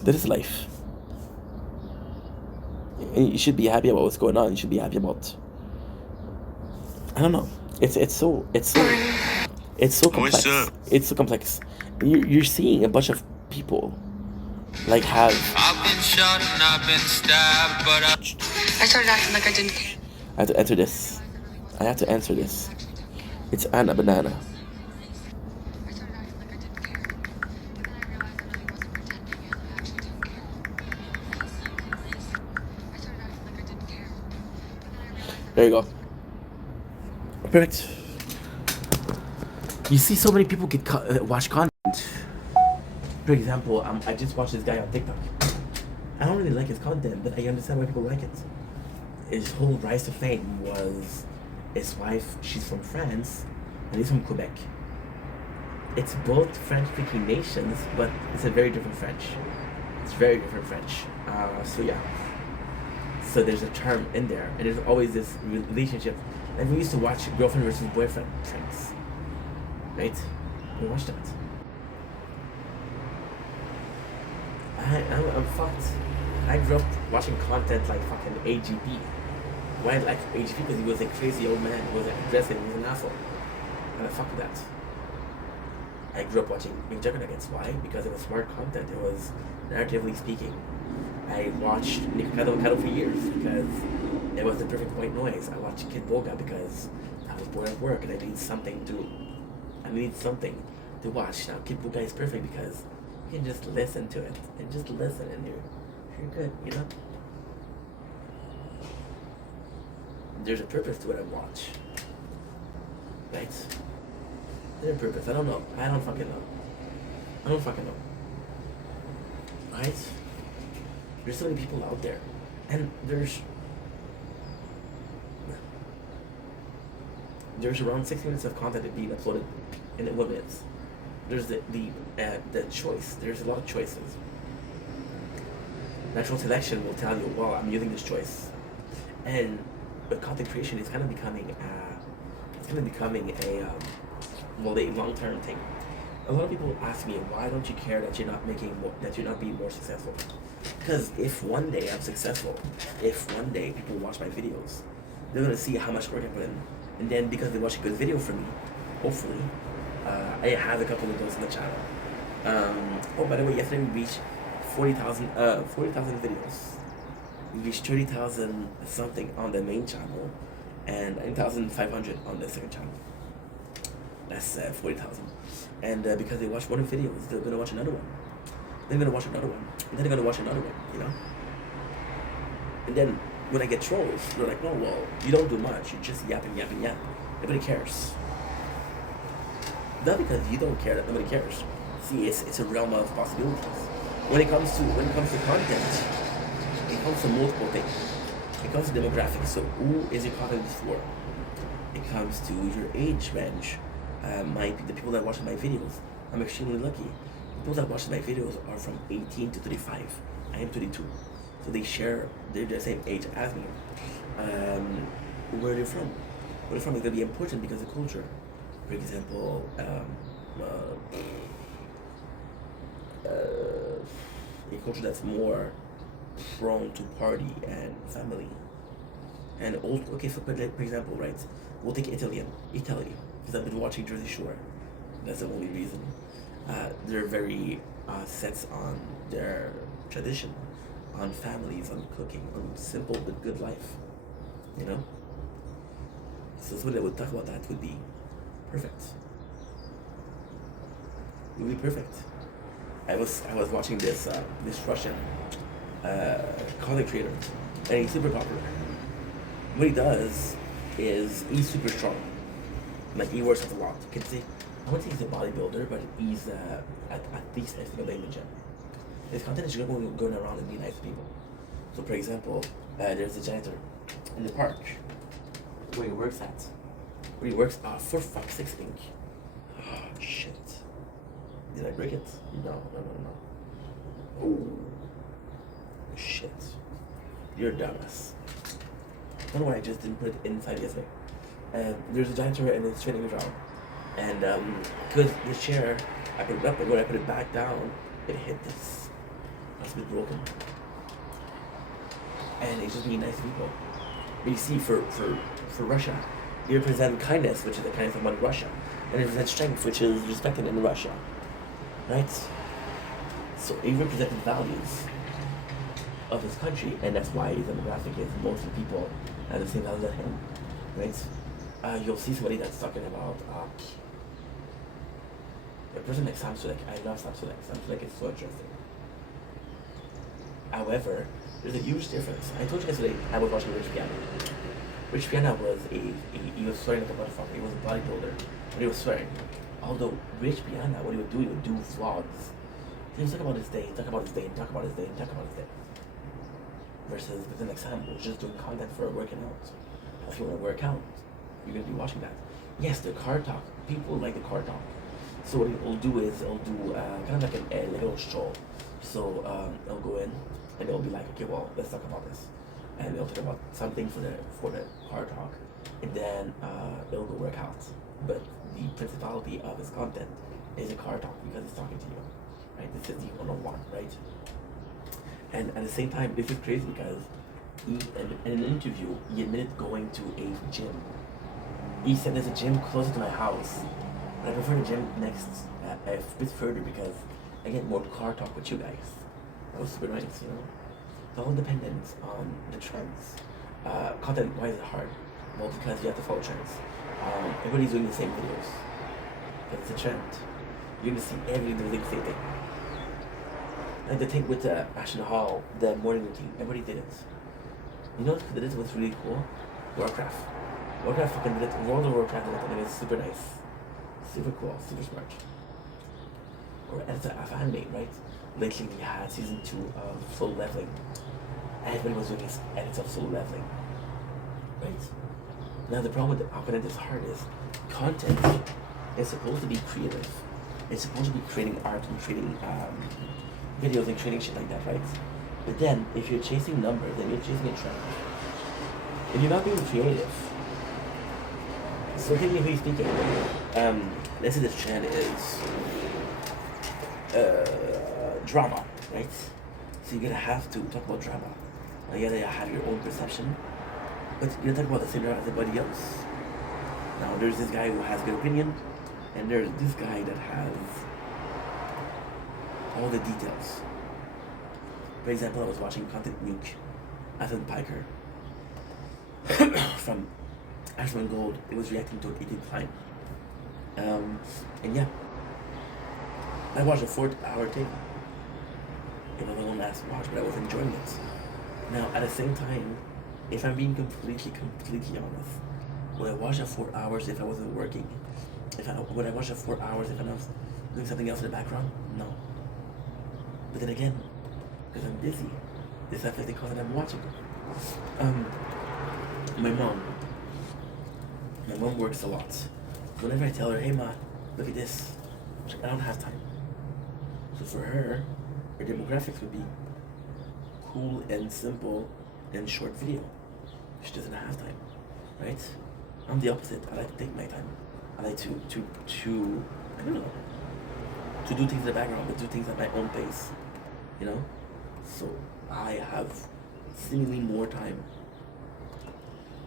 That is life. And you should be happy about what's going on. You should be happy about. I don't know. It's so complex. It's so complex. You're seeing a bunch of people like have. I've been shot and I've been stabbed, but I started acting like I didn't care. I have to answer this. I have to answer this. It's Anna Banana. I started acting like I didn't care. But then I realized I really wasn't pretending and I actually didn't care. I started acting like I didn't care. But then I realized There you go. Perfect. You see so many people watch content. For example, I just watched this guy on TikTok. I don't really like his content, but I understand why people like it. His whole rise to fame was his wife, she's from France, and he's from Quebec. It's both French-speaking nations, but it's a very different French. It's very different French. So yeah. So there's a term in there, and there's always this relationship. And we used to watch girlfriend versus boyfriend trends, right? We watched that. I'm fucked. I grew up watching content like fucking AGP. Why I like AGP? Because he was a crazy old man. He was like aggressive. He was an asshole. And I fuck with that. I grew up watching Big Jugger Nuggets. Why? Because it was smart content. It was narratively speaking. I watched Nick Cado for years because it was the perfect white noise. I watched Kid Boga because I was bored at work and I needed something to watch. Now Kid Boga is perfect because you can just listen to it and just listen and you're good, you know? There's a purpose to what I watch. Right? There's a purpose. I don't know. I don't fucking know. Right? There's so many people out there. And there's around 6 minutes of content being uploaded in 1 minute. There's the choice. There's a lot of choices. Natural selection will tell you, well, I'm using this choice. And but content creation is kind of becoming a long-term thing. A lot of people ask me, why don't you care that you're not being more successful? Because if one day I'm successful, if one day people watch my videos, they're gonna see how much work I put in, and then because they watch a good video from me, hopefully, I have a couple of those on the channel. Oh, by the way, yesterday we reached 40,000 videos. We reached 30,000 something on the main channel, and 9,500 on the second channel. That's 40,000. And because they watch one of the videos, they're gonna watch another one. They're gonna watch another one. And then they're gonna watch another one, you know? And then when I get trolls, they're like, oh, well, you don't do much. You're just yapping. Nobody cares. Not because you don't care that nobody cares. See, it's a realm of possibilities. When it comes to content, it comes to multiple things. It comes to demographics. So who is your content for? It comes to your age range. The people that watch my videos, I'm extremely lucky. The people that watch my videos are from 18 to 35. I am 22. So they're the same age as me. Where they're from. Where they're from is going to be important because of culture. For example, a culture that's more prone to party and family. And for example, right, we'll take Italy, because I've been watching Jersey Shore. That's the only reason. They're very set on their tradition, on families, on cooking, on simple but good life, you know? So somebody that would talk about that would be perfect. It would be perfect. I was watching this Russian content creator, and he's super popular. What he does is he's super strong. Like he works out a lot. You can see, I wouldn't say he's a bodybuilder, but he's at least I think in the gym. His content is going around and be nice to people. So for example, there's a janitor in the park where he works at. For fuck's sake, Ink. Oh shit. Did I break it? No. Oh shit. You're a dumbass. I don't know why I just didn't put it inside yesterday. There's a janitor and it's training ground. And because the chair, I put it up, and when I put it back down, it hit this. Must be broken. and it's just being nice people. But you see, for Russia, you represent kindness, which is the kindness of Russia, and it represents strength, which is respected in Russia, right? So he represented values of his country, and that's why his demographic is mostly people at the same values as him, right? You'll see somebody that's talking about a person like Sam Sulek. I love Sam Sulek. Sam Sulek is so interesting. However, there's a huge difference. I told you guys today I was watching Rich Piana. Rich Piana was he was swearing like a motherfucker. He was a bodybuilder, and he was swearing. Although Rich Piana, what he would do vlogs. He was talking about his day, talk about his day, talk about his day, talk about his day. Versus the next time, was just doing content for working out. If you want to work out, you're gonna be watching that. Yes, the car talk. People like the car talk. So what he'll do is he'll do kind of like a little show. So he'll go in and they'll be like, okay, well, let's talk about this, and they'll talk about something for the car talk, and then they'll go work out. But the principality of his content is a car talk because he's talking to you, right? This is the 101, right? And at the same time, this is crazy because in an interview, he admitted going to a gym. He said there's a gym closer to my house, but I prefer the gym next, a bit further because I get more car talk with you guys. That was super nice, you know? It's all dependent on the trends. Content, why is it hard? Well, because you have to follow trends. Everybody's doing the same videos. It's a trend. You're gonna see everybody doing the same thing. And the thing with Ashton Hall, the morning routine, everybody did it. You know what did it was really cool? Warcraft. Warcraft fucking did it. World of Warcraft did it, and it was super nice. Super cool, super smart. Or editor of anime, right? Lately we had season 2 of Solo Leveling. Everybody was doing his edits of Solo Leveling. Right? Now the problem with the opponent is hard is content is supposed to be creative. It's supposed to be creating art and creating videos and creating shit like that, right? But then if you're chasing numbers and you're chasing a trend, and you're not being creative, so technically speaking, let's say the trend is drama, right? So you're gonna have to talk about drama. Now you gotta have your own perception, but you're gonna talk about the same drama as everybody else. Now there's this guy who has a good opinion, and there's this guy that has all the details. For example, I was watching Content Nuke, Ethan Piker from Ashman Gold. It was reacting to an 18th time. And yeah, I watched a 4-hour thing. It was a long last watch, but I was enjoying it. Now, at the same time, if I'm being completely honest, would I watch it 4 hours if I wasn't working? Would I watch it 4 hours if I was doing something else in the background? No. But then again, because I'm busy, this is the content I'm watching. My mom works a lot. So whenever I tell her, hey ma, look at this, she's like, I don't have time. So for her demographics would be cool and simple and short video. She doesn't have time, right? I'm the opposite. I like to take my time. I like to I don't know, to do things in the background, but do things at my own pace, you know? So I have seemingly more time.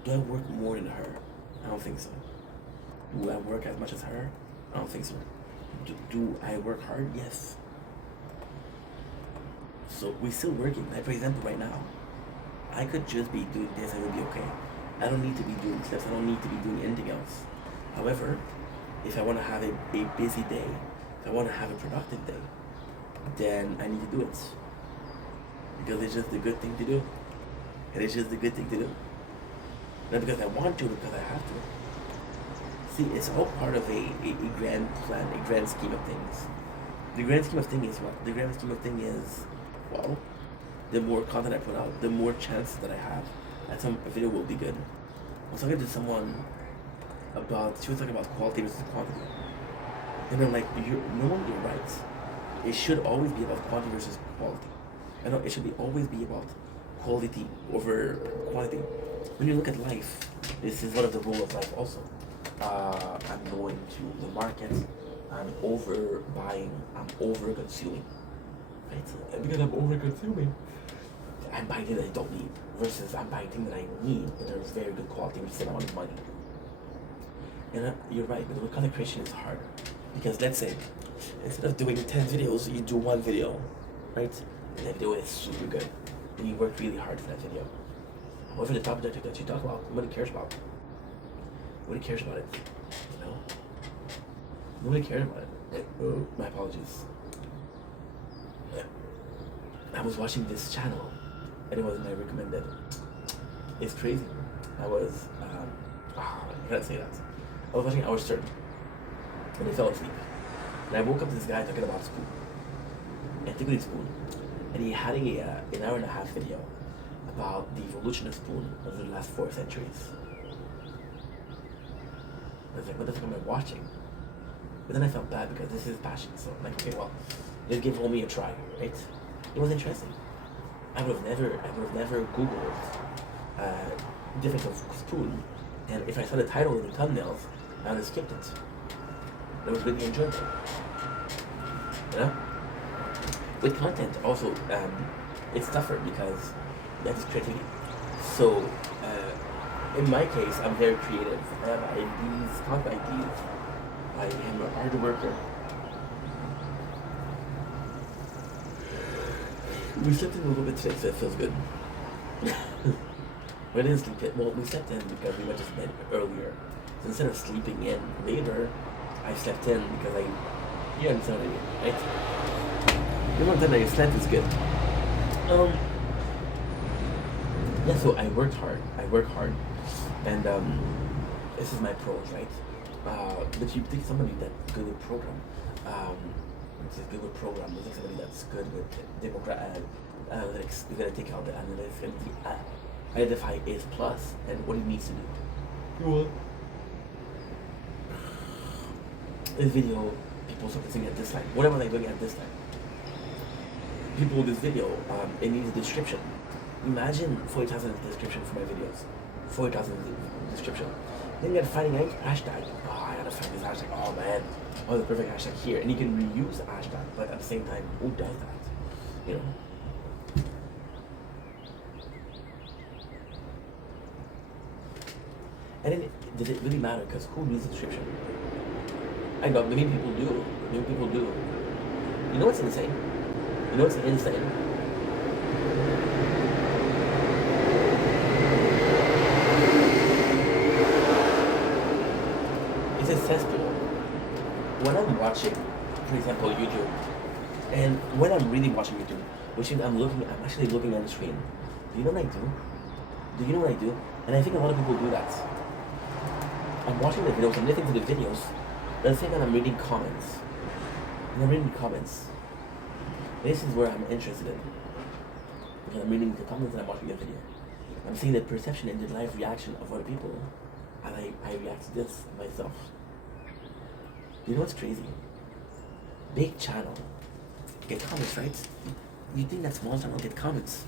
Do I work more than her? I don't think so. Do I work as much as her? I don't think so. Do I work hard? Yes. So we're still working. Like for example, right now, I could just be doing this and it would be okay. I don't need to be doing clips. I don't need to be doing anything else. However, if I want to have a busy day, if I want to have a productive day, then I need to do it. Because it's just a good thing to do. And it's just a good thing to do. Not because I want to, because I have to. See, it's all part of a grand plan, a grand scheme of things. The grand scheme of things is what? The grand scheme of things is, well, the more content I put out, the more chances that I have that some video will be good. I was talking to someone about, she was talking about quality versus quantity. And I'm like, you're right. It should always be about quantity versus quality. I know it should always be about quality over quantity. When you look at life, this is one of the rules of life also. I'm going to the market, I'm over buying, I'm over consuming. Right? And because I'm over consuming, I'm buying things I don't need. versus I'm buying things that I need, but they're very good quality with the same amount of money. And you're right, but with content creation it's hard. Because let's say, instead of doing 10 videos, you do one video, right? And that video is super good. And you work really hard for that video. However, the topic that you talk about, nobody cares about. Nobody cares about it. You know? Nobody cares about it. My apologies. I was watching this channel, and it wasn't my recommended. It's crazy. I can't say that. I was watching Our Stern, and I fell asleep. And I woke up to this guy talking about spoon, antiquity spoon, and he had an hour and a half video about the evolution of spoon over the last 4 centuries. I was like, what the fuck am I watching? But then I felt bad because this is his passion, so I'm like, okay, well, let's give homie a try, right? It was interesting. I would have never Googled difference of spoon, and if I saw the title and the thumbnails, I would have skipped it. That was really enjoyable. You know? With content, also, it's tougher because that is creativity. So, in my case, I'm very creative. I have ideas, content ideas. I am a hard worker. We slept in a little bit today, so it feels good. We didn't sleep in. Well, we slept in because we went to bed earlier. So instead of sleeping in later, I slept in because you understand what I mean, right? The one time that you slept is good. Yeah, so I work hard. And this is my pros, right? But you take somebody that's good with program. It's a good with program. You take somebody that's good with analytics. You're gonna take out the analytics and identify A's plus and what he needs to do. You will. This video, people start listening at this time. What am I doing at this time? People, this video, it needs a description. Imagine 40,000 description for my videos. 40,000 description. Then you gotta find a hashtag. Oh, I gotta find this hashtag. Oh man, the perfect hashtag here. And you can reuse the hashtag, but at the same time, who does that? You know? And then, does it really matter? Because who needs a description? I know, many people do. Many people do. You know what's insane? You know what's insane? It's a cesspool. When I'm watching, for example, YouTube, and when I'm really watching YouTube, which means I'm actually looking at the screen. Do you know what I do? Do you know what I do? And I think a lot of people do that. I'm watching the videos, I'm listening to the videos, but at the same time I'm reading comments. And I'm reading comments. This is where I'm interested in. Because I'm reading the comments and I'm watching the video. I'm seeing the perception and the live reaction of other people. And I react to this myself. You know what's crazy? Big channel. Get comments, right? You think that small channel get comments?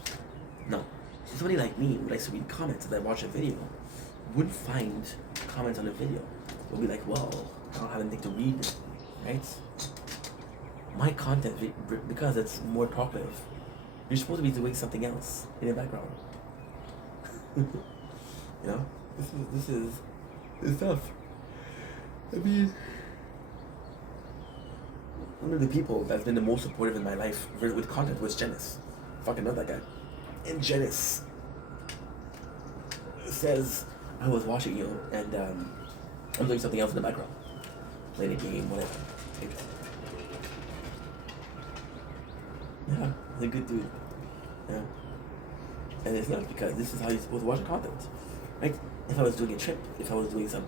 No. Somebody like me who likes to read comments as I watch a video wouldn't find comments on a video. They'll be like, well, I don't have anything to read, right? My content, because it's more talkative, you're supposed to be doing something else in the background. You know? This is tough. I mean, one of the people that's been the most supportive in my life with content was Janice. Fucking love that guy. And Janice says, I was watching you and I'm doing something else in the background. Playing a game, whatever. Yeah, he's a good dude. Yeah. And it's not because this is how you're supposed to watch content. Right? If I was doing a trip, if I was doing some,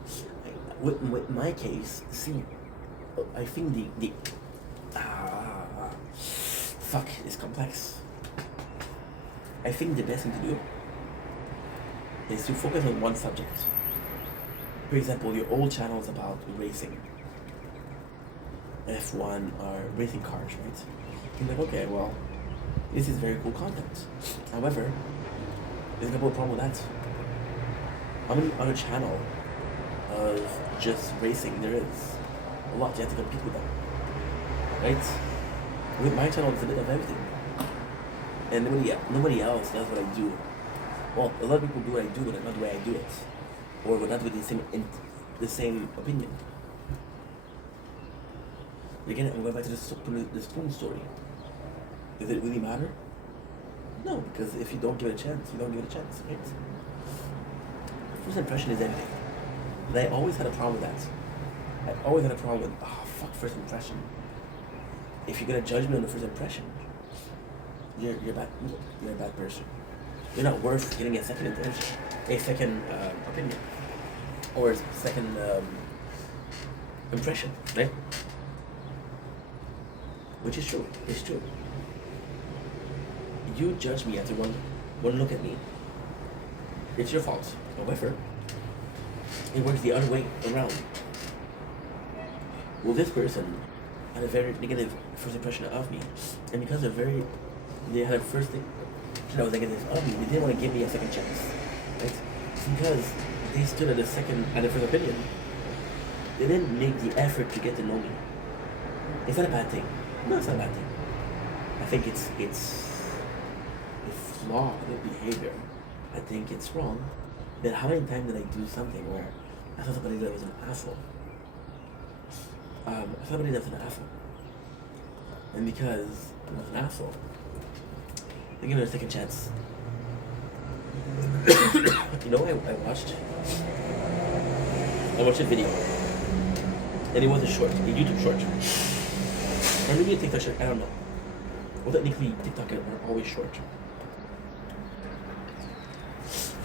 with my case, see, I think fuck, it's complex. I think the best thing to do is to focus on one subject. For example, your old channel is about racing, F1 or racing cars, right? You're like, okay, well, this is very cool content. However, there's a couple of problems with that. How many other channel of just racing there is? A lot. You have to compete with them, right? With my channel, it's a bit of everything, and nobody else does what I do. Well, a lot of people do what I do, but not the way I do it, or would not with the same opinion. Again, I'm going back to the spoon story. Does it really matter? No, because if you don't give it a chance, you don't give it a chance, right? First impression is everything. And I always had a problem with that. I always had a problem with, oh, fuck first impression. If you're gonna judge me on the first impression, you're bad. You're a bad person. You're not worth getting a second impression, a second opinion, or a second impression, right? Which is true. It's true. You judge me after one look at me. It's your fault. However, it works the other way around. Well, this person had a very negative first impression of me, and because they had a first thing that was negative of me, they didn't want to give me a second chance, right? Because they stood at the first opinion. They didn't make the effort to get to know me. Is that a bad thing? No, it's not a bad thing. I think it's a flaw in the behavior. I think it's wrong. Then how many times did I do something where I saw somebody that was an asshole? Somebody that's an asshole. And because I was an asshole, they give it a second chance. You know, I watched a video, and it was a short, a YouTube short, or maybe a TikTok short. I don't know. Well, technically, TikTok are always short.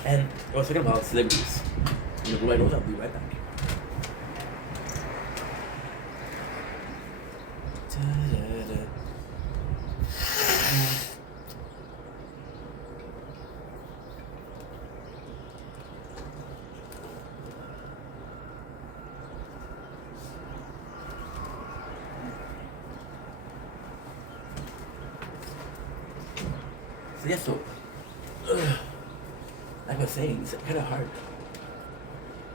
And I was talking about celebrities. I'm gonna go right over. I'll be right back. So yeah, so like I was saying, it's kind of hard.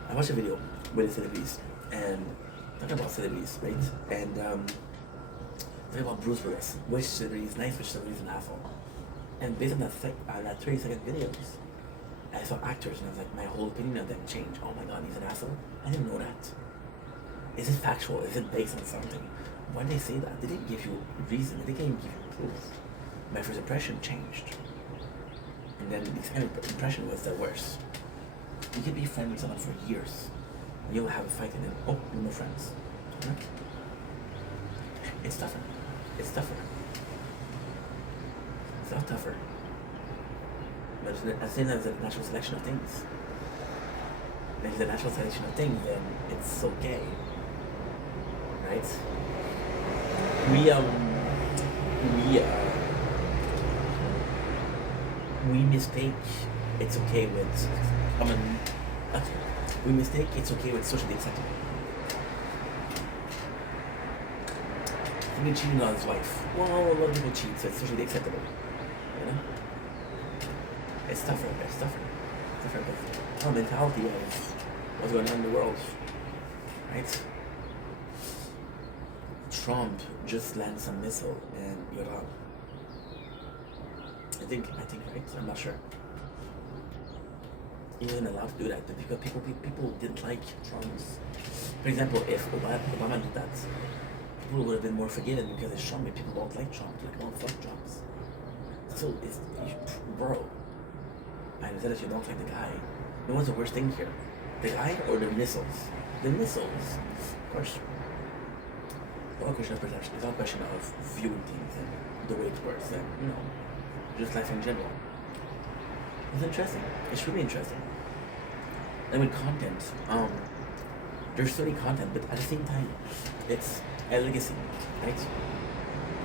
I watched a video with the celebrities and talking about celebrities, right? And talking about Bruce Willis, which celebrity is nice, which celebrity is an asshole. And based on that 30-second videos, I saw actors and I was like, my whole opinion of them changed. Oh my god, he's an asshole? I didn't know that. Is it factual? Is it based on something? Why did they say that? They didn't give you reason. They didn't give you proof. My first impression changed. And then the second impression was the worst. You could be friends with someone for years. And you'll have a fight and then, oh, we're no friends. Right? It's tougher. It's tougher. It's not tougher. But at the same time, it's a natural selection of things. And if it's a natural selection of things, then it's okay. Right? We mistake it's okay with we mistake it's okay with socially acceptable. He cheating on his wife. Well, a lot of people cheat, so it's socially acceptable. You know? It's tougher. It's tougher. It's tougher with our mentality of what's going on in the world. Right? Trump just landed some missile in Iran. I think right? I'm not sure. He wasn't allowed to do that because people didn't like Trump's. For example, if Obama did that, people would have been more forgiving because it's Trump and people don't like Trump. Like, don't fuck Trumps. So bro, I understand if you don't like the guy. You know what's the worst thing here? The guy or the missiles? The missiles, of course. It's all a question of perception. It's all a question of viewing things and the way it works and, you know, just life in general. It's interesting. It's really interesting. And with content, there's so many content, but at the same time, it's a legacy, right?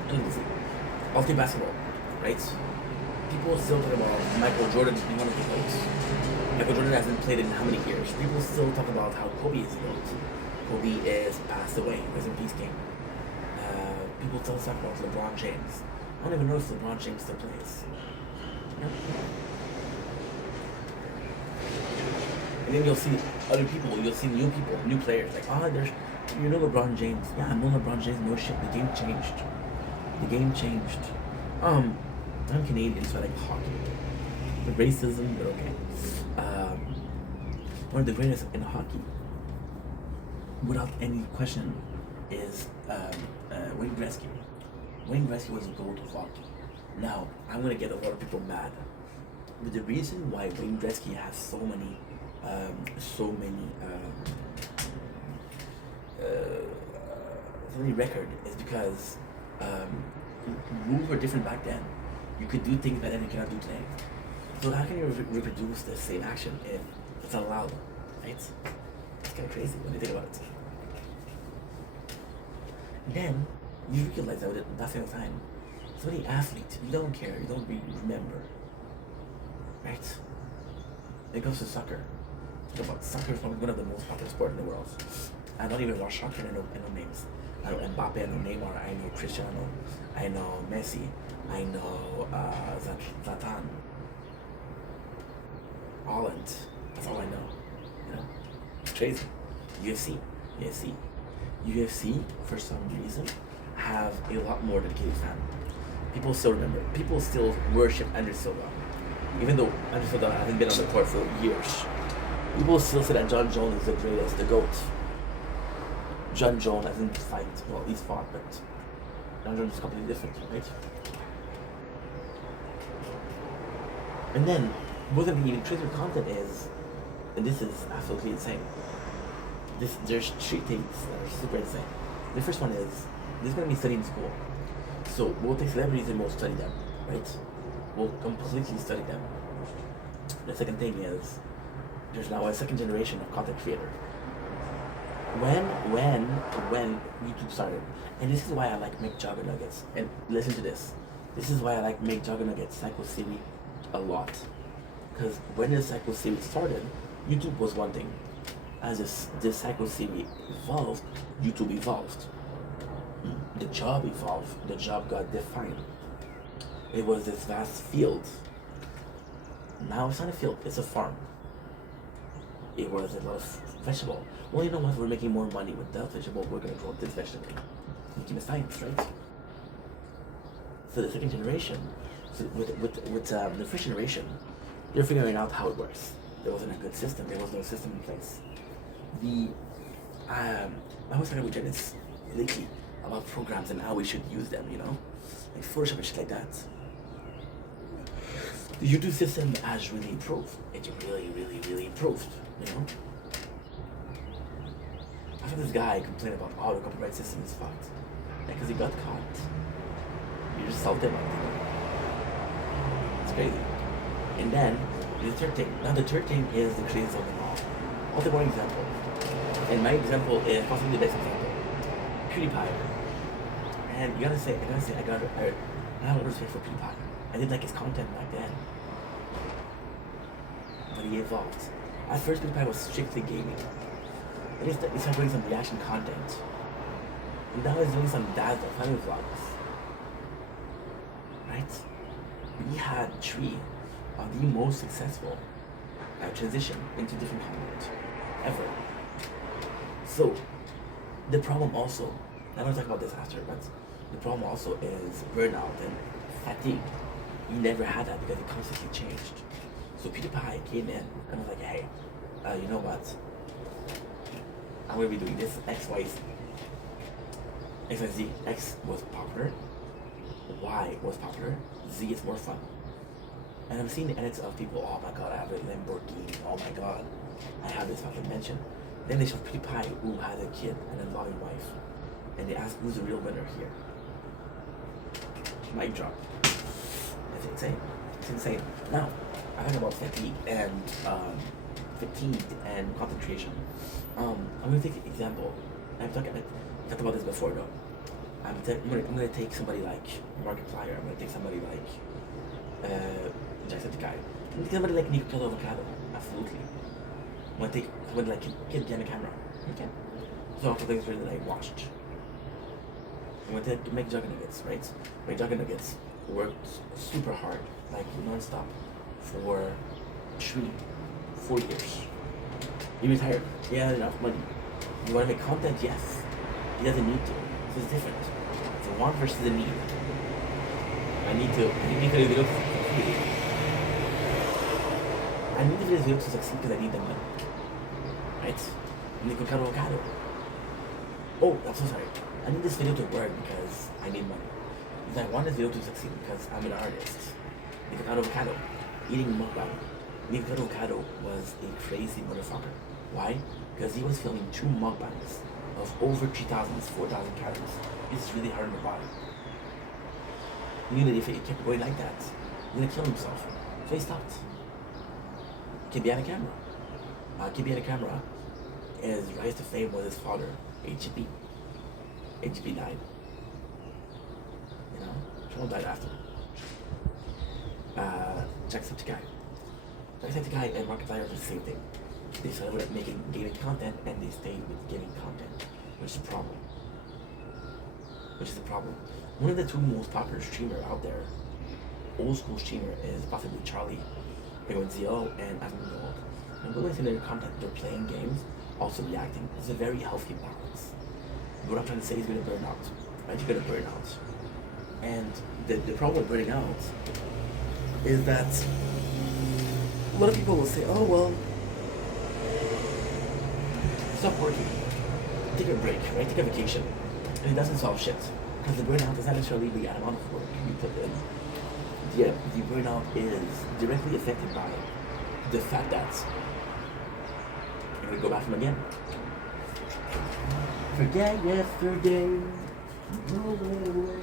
A legacy. Of the basketball, right? People still talk about Michael Jordan being one of the GOATs. Michael Jordan hasn't played in how many years? People still talk about how Kobe is the GOAT. Kobe is passed away. Rest in peace, King. People still talk about LeBron James. I don't even know if LeBron James still plays. You know? And then you'll see other people, you'll see new people, new players, like, you know LeBron James. Yeah, I know LeBron James, no shit, the game changed. The game changed. I'm Canadian, so I like hockey. racism, but okay. Um, One of the greatest in hockey, without any question, is Wayne Gretzky. Wayne Gretzky was the GOAT of hockey. Now, I'm gonna get a lot of people mad, but the reason why Wayne Gretzky has so many record is because rules were different back then. You could do things that then you cannot do today. So how can you reproduce the same action if it's not allowed, right? It's kind of crazy when you think about it. Then you realize that at that same time, so many athletes, you don't care, you don't really remember, right? It goes to soccer. Think about soccer is one of the most popular sport in the world. I don't even watch soccer. I know names. I know Mbappe. I know Neymar. I know Cristiano. I know Messi. I know Zlatan. Holland. That's all I know. You know, it's crazy. UFC. For some reason, have a lot more dedicated fan. People still remember. People still worship Anderson Silva, even though Anderson Silva hasn't been on the court for years. People still say that John Jones is the greatest, the GOAT. John Jones hasn't fight, well, he's fought, but John Jones is completely different, right? And then, more than the creator content is, and this is absolutely insane. There's three things that are super insane. The first one is, this is going to be studied in school. So we'll take celebrities and we'll study them, right? We'll completely study them. The second thing is, there's now a second generation of content creator. When YouTube started, and this is why I like McJuggernuggets, and listen to this. This is why I like McJuggernuggets Psycho City a lot. Because when the Psycho City started, YouTube was one thing. As this Psycho City evolved, YouTube evolved. The job evolved. The job got defined. It was this vast field. Now it's not a field, it's a farm. It was a lot of vegetable. Well, you know what? We're making more money with that vegetable. We're gonna grow this vegetable. Making a science, right? So the second generation, so with the first generation, they're figuring out how it works. There wasn't a good system. There was no system in place. I was talking with Janice lately about programs and how we should use them. You know, like Photoshop and shit like that. The YouTube system has really improved. It really improved, you know? I heard this guy complain about how the copyright system is fucked. Because he got caught. You just solved him, I think. It's crazy. And then, the third thing. Now the third thing is the creators of the law. I'll take one example. And my example is possibly the best example. PewDiePie. And I have a lot of respect for PewDiePie. I did like his content back then. But he evolved. At first, PewDiePie was strictly gaming. Then he started doing some reaction content. And now he's doing some dazzle, family vlogs. Right? We had three of the most successful transition into different content ever. So, the problem also, I'm going to talk about this after, but the problem also is burnout and fatigue. You never had that because it constantly changed. So PewDiePie came in and was like, hey, you know what? I'm gonna be doing this X, Y, Z. X was popular, Y was popular, Z is more fun. And I'm seeing the edits of people, oh my god, I have a Lamborghini, oh my god, I have this fucking mansion. Then they show PewDiePie who has a kid and a loving wife. And they ask who's the real winner here. Mic drop. It's insane. It's insane. Now, I talk about fatigue and content creation. I'm gonna take an example. I've talked about this before though. I'm gonna take somebody like Markiplier. I'm gonna take somebody like Jacksepticeye. I'm gonna take somebody like Nicolas Avocado. Absolutely. I'm gonna take somebody like Kid behind the camera. Okay. So after things that I watched. I'm gonna take McJuggernuggets, right? McJuggernuggets worked super hard, like non-stop, for 4 years. He retired. He had enough money. You want to make content? Yes. He doesn't need to. So it's different. It's a want versus a need. I need to do videos for free. I need this video to succeed because I need the money. Right? I need avocado. Oh, I'm so sorry. I need this video to work because I need money. Because I want this video to succeed because I'm an artist. Avocado. Eating mukbang. Avocado was a crazy motherfucker. Why? Because he was filming 2 mukbangs of over 3,000, 4,000 calories. It's really hard on the body. He knew that if he kept going like that, he's gonna kill himself. So he stopped. Can be on a camera. Can be on a camera. His rise to fame was his father, HB. HB died. You know? Sean died after. Jacksepticeye. Jacksepticeye and Markiplier are the same thing. They started with making gaming content and they stayed with gaming content, which is a problem. One of the 2 most popular streamers out there, old school streamer, is possibly Charlie, Penguin ZO, and Evan Gold. And when they see their content, they're playing games, also reacting. It's a very healthy balance. What I'm trying to say is you're gonna burn out. Right? You're gonna burn out. And the problem with burning out is that a lot of people will say, oh well, stop working, take a break, right? Take a vacation. And it doesn't solve shit. Because the burnout is not necessarily the amount of work you put in. The burnout is directly affected by the fact that you're gonna go back from again. Forget yesterday, roll it away.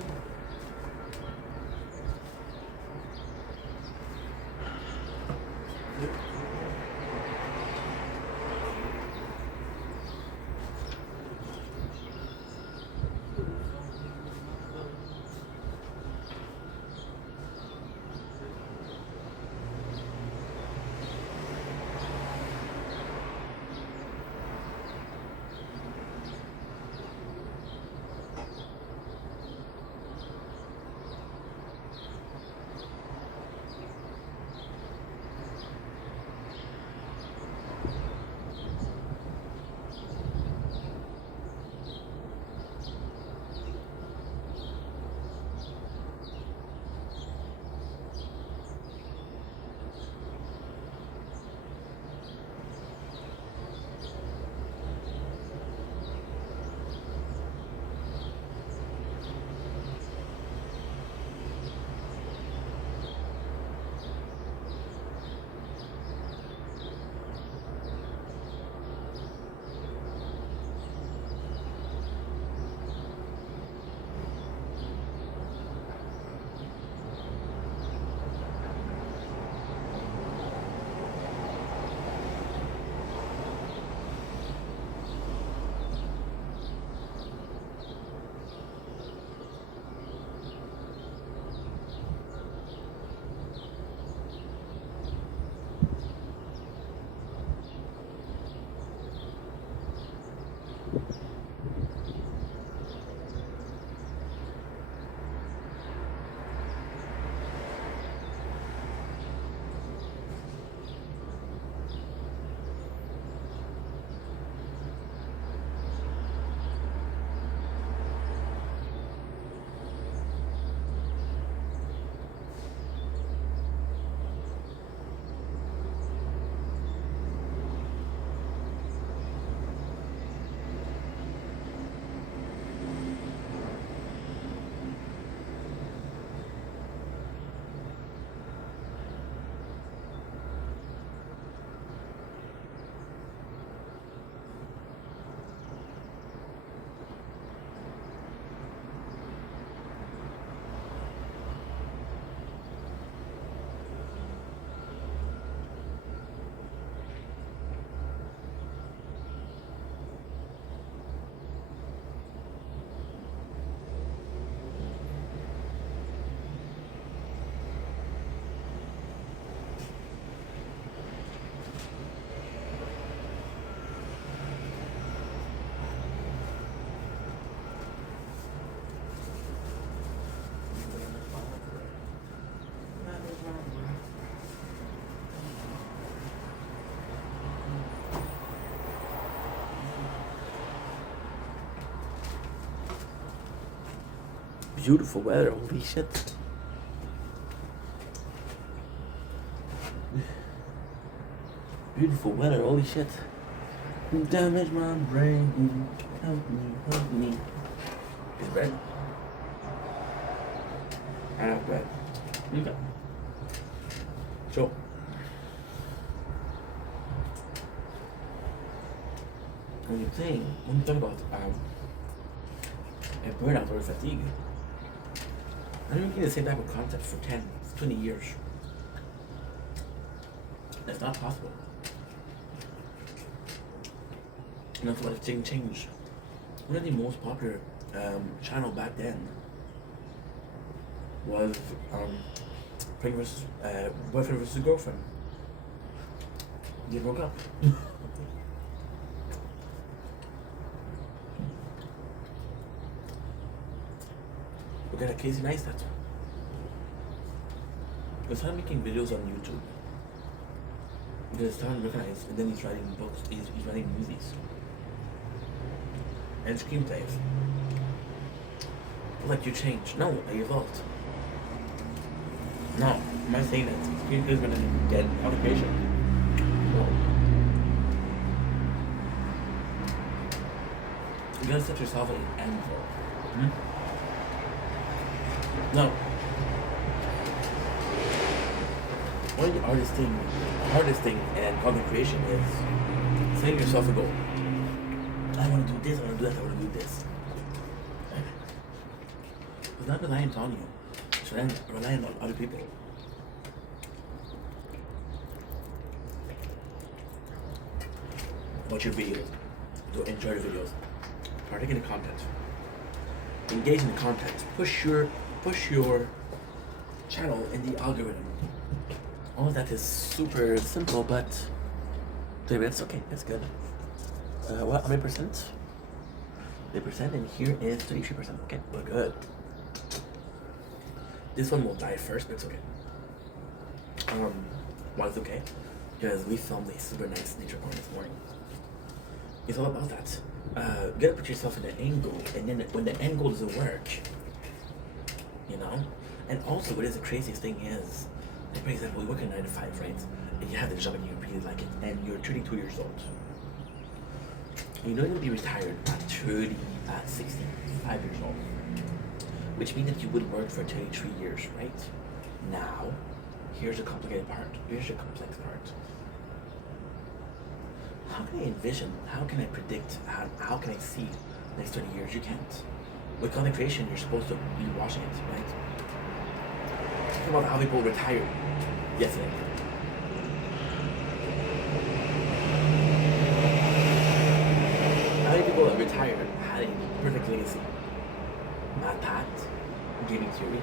Beautiful weather, holy shit. beautiful weather, holy shit. Damage my brain. Help me. Is bread? I have bread. Okay. So, when you talk about a burnout or fatigue, I don't get the same type of concept for 10, 20 years. That's not possible. And that's what things change. One of the most popular channel back then was boyfriend versus girlfriend. They broke up. Look at Casey Neistat. He started making videos on YouTube. Because it's time recognized, and then he's writing books, he's writing movies. And screenplays. Like, you change. No, I evolved. No, am I saying that screenplays gonna get out of creation? No. You gotta set yourself an end goal. No. One of the hardest thing in content creation is setting yourself a goal. I want to do this, I want to do that, I want to do this. It's not reliant on you. It's reliant on other people. Watch your videos. Enjoy the videos. Partake in the content. Engage in the content. Push your channel in the algorithm. All of that is super simple, but 3 minutes, okay, that's good. What, how many percent? 3%, and here is 33%. Okay, we're good. This one will die first, but it's okay. Why it's okay? Because we filmed a super nice nature corner this morning. It's all about that. You gotta put yourself in the angle, and then when the angle doesn't work, you know? And also, what is the craziest thing is, like, for example, you work a 9 to 5, right? And you have the job and you really like it, and you're 32 years old. You know you'll be retired at 65 years old. Which means that you would work for 33 years, right? Now, here's the complicated part. Here's the complex part. How can I envision? How can I predict? How can I see next 20 years? You can't. With content creation, you're supposed to be watching it, right? Think about how people retired yesterday. How many people that retired had a perfect legacy? Matt Pat, Gaming Theory.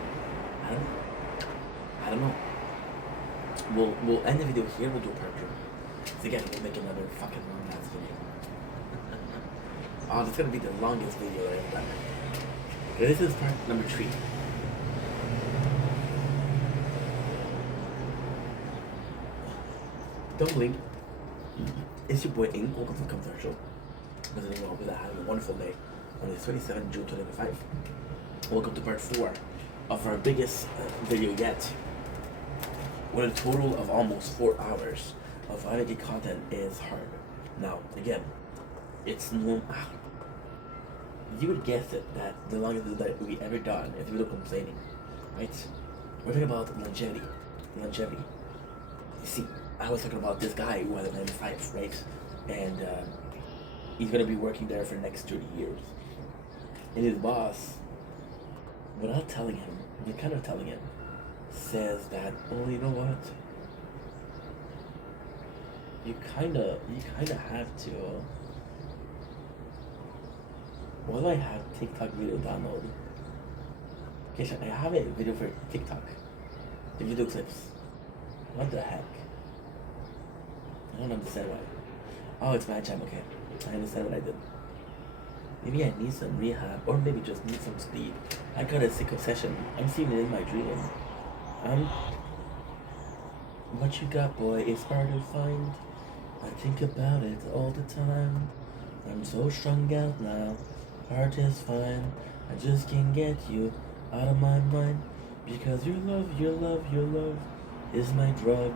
I don't know. We'll end the video here. We'll do a part 2. So again, we'll make another fucking long ass video. Oh, this is gonna be the longest video that I've done. Okay, this is part number 3. Don't blink. It's your boy Ink. Welcome to the commercial. Because I hope that having a wonderful day on the 27th June 2025. Welcome to part 4 of our biggest video yet. With a total of almost 4 hours of editing content is hard. Now, again, it's no. You would guess it that the longest video that we ever done is video complaining, right? We're talking about longevity. You see, I was talking about this guy who had a 9 to 5, right? And he's gonna be working there for the next 30 years. And his boss, without telling him, kind of telling him, says that, oh, you know what? You kinda have to. Why do I have TikTok video download? Okay, so I have a video for TikTok. The video clips. What the heck? I don't understand why. Oh, it's my jam, okay. I understand what I did. Maybe I need some rehab, or maybe just need some sleep. I got a sick obsession. I'm seeing it in my dream. What you got, boy? It's hard to find. I think about it all the time. I'm so strung out now. Heart is fine. I just can't get you out of my mind. Because your love is my drug.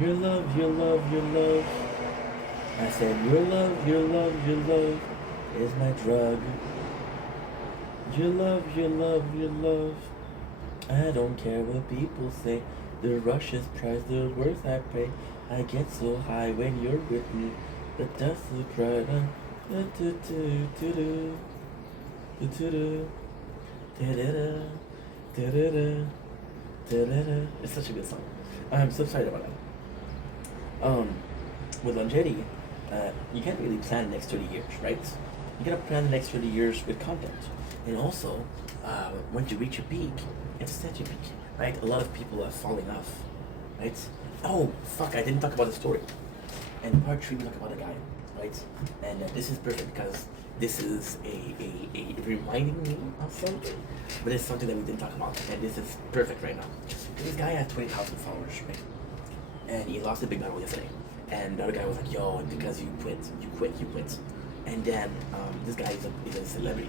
Your love I said, your love, your love, your love is my drug. Your love, your love, your love. I don't care what people say. The rush is price, the worth I pay. I get so high when you're with me. The dust is bright. It's such a good song. I'm so excited about that. With longevity, you can't really plan the next 30 years, right? You gotta plan the next 30 years with content. And also, once you reach your peak, it's such a peak, right? A lot of people are falling off, right? Oh, fuck, I didn't talk about the story. And part 3, we talk about a guy, right? And this is perfect because this is a reminding me of something, but it's something that we didn't talk about. And this is perfect right now. This guy has 20,000 followers, right? And he lost a big battle yesterday. And the other guy was like, yo, because you quit, you quit, you quit. And then this guy is a celebrity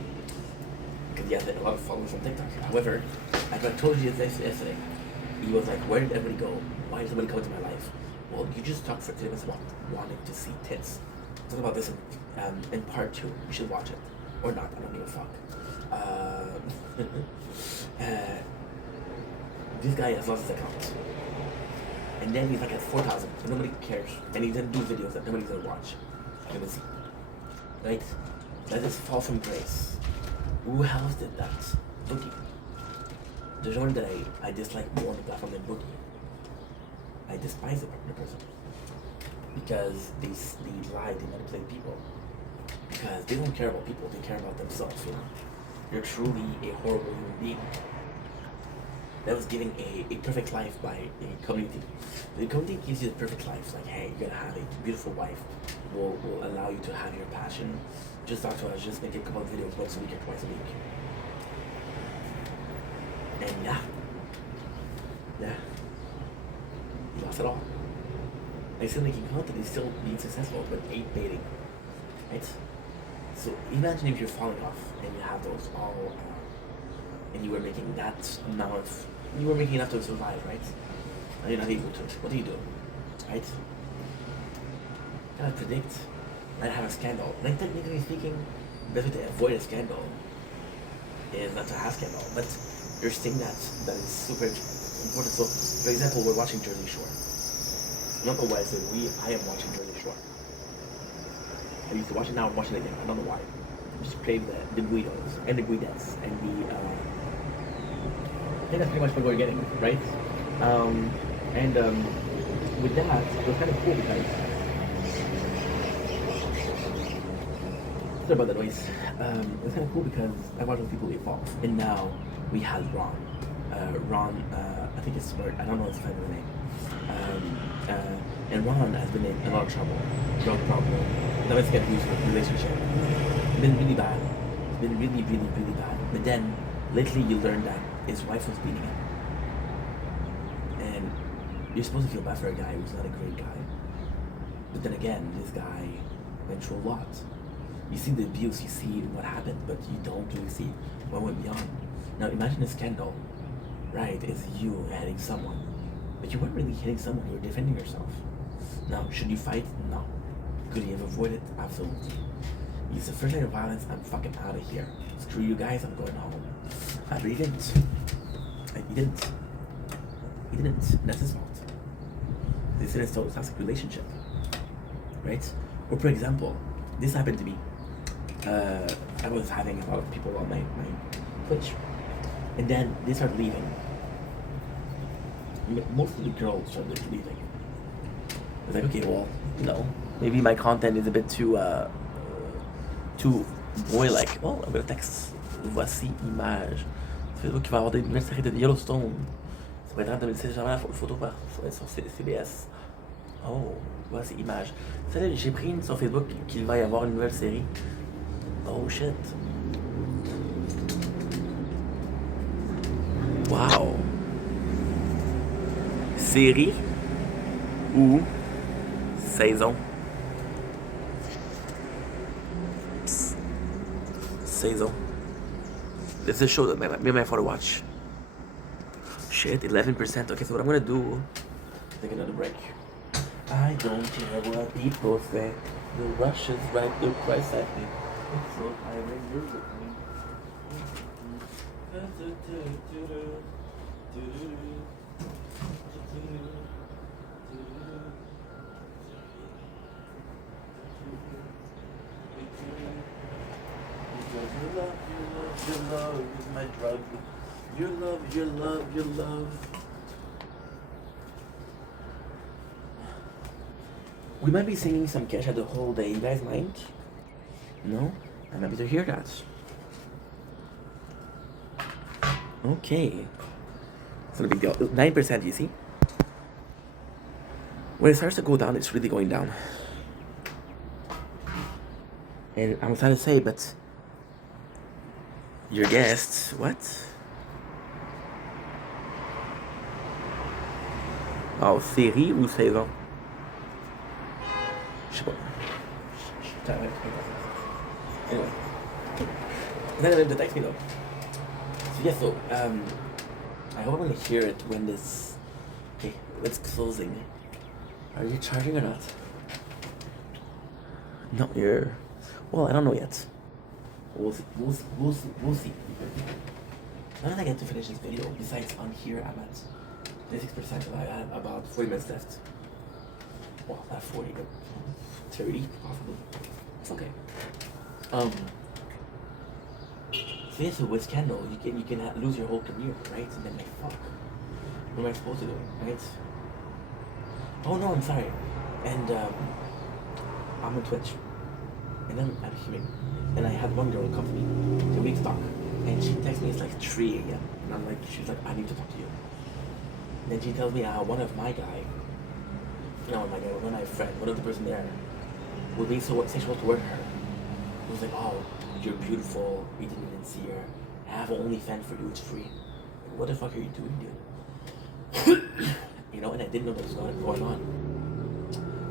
because he has a lot of followers on TikTok. However, like I told you this yesterday, he was like, where did everybody go? Why did somebody come into my life? Well, you just talked for 10 minutes about wanting to see tits. Talk about this in part 2. You should watch it. Or not, I don't give a fuck. This guy has lost his account. And then he's like at 4,000, and nobody cares. And he doesn't do videos that nobody's gonna watch. Gonna see. Right? That is fall from grace. Who else did that? Boogie. There's one that I dislike more on the platform than Boogie. I despise the person. Because they lie, they manipulate people. Because they don't care about people, they care about themselves, you know? You're truly a horrible human being. That was giving a perfect life by a community. The community gives you the perfect life. Like, hey, you're gonna have a beautiful wife. Will allow you to have your passion. Just talk to us. Just make a couple of videos once a week or twice a week. And yeah, he lost it all. He's still making content. He's still being successful, but ain't baiting, right? So imagine if you're falling off and you have those all. And you were making that amount of, you were making enough to survive, right? And you're not able to. What do you do, right? You gotta predict. Might have a scandal. Like technically speaking, the best way to avoid a scandal is not to have scandal. But there's thing that is super important. So, for example, we're watching Jersey Shore. I don't know why I said I am watching Jersey Shore. I used to watch it, now I'm watching it again. I don't know why. Just crave the Guidos and the Guidettes and the I think that's pretty much what we're getting, right? With that, it was kind of cool because sorry about the noise. It was kind of cool because I watched those people evolve, and now we have Ron. I think it's smart. I don't know his family name. And Ron has been in a lot of trouble, drug problem, domestic abuse relationship. It's been really bad. It's been really, really, really bad. But then lately you learn that his wife was beating him. And you're supposed to feel bad for a guy who's not a great guy. But then again, this guy went through a lot. You see the abuse, you see what happened, but you don't really see what went beyond. Now imagine a scandal, right? It's you hitting someone. But you weren't really hitting someone, you were defending yourself. Now, should you fight? No. Could he have avoided? Absolutely. He's the first line of violence, I'm fucking out of here. Screw you guys, I'm going home. But he didn't. He didn't. He didn't. That's his fault. This is a toxic relationship. Right? Or for example, this happened to me. I was having a lot of people on my Twitch. And then they started leaving. Most of the girls started leaving. I was like, okay, well, maybe my content is a bit too boy-like. Oh, I'm gonna text. Voici image. Facebook qui va avoir des nouvelles séries de Yellowstone. Ça va être en 2016, j'envoie la photo ça va être sur CBS. Oh, voici image. J'ai pris une sur Facebook qu'il va y avoir une nouvelle série. Oh shit. Wow. Série ou saison? Saison. This is a show that me and my father watch. Shit, 11%. Okay, so what I'm gonna do, take another break. I don't care what people say. The rush is right there, price at me. It's so high when you're with me. Your love is my drug. Your love, your love, your love. We might be singing some Kesha the whole day. You guys mind? No? I'm happy to hear that. Okay. It's not a big deal. 9%, you see? When it starts to go down, it's really going down. And I'm trying to say, but your guests, what? Oh, série ou saison? Je sais pas. Anyway. None of them to text me though. So yes, so I hope I'm gonna hear it when this. Okay, it's closing. Are you charging or not? No, you're. Well, I don't know yet. We'll see. We'll see. Now that I get to finish this video, besides on here, I'm at 36%. I have about 40 minutes left. Well, not 40, but 30 possibly. It's okay. So yeah, so with Kendall, you can lose your whole career, right? And then like, fuck, what am I supposed to do, right? Oh no, I'm sorry. And I'm on Twitch, and then I'm human, and I had one girl come to me 2 weeks talk, and she texts me it's like 3 a.m. and I'm like, she's like, I need to talk to you. And then she tells me how one of my guy, one of my friend, one of the person there, would be so sexual toward her. It was like, oh, you're beautiful, we didn't even see her. I have an OnlyFans for you, it's free. Like, what the fuck are you doing, dude? And I didn't know what was going on.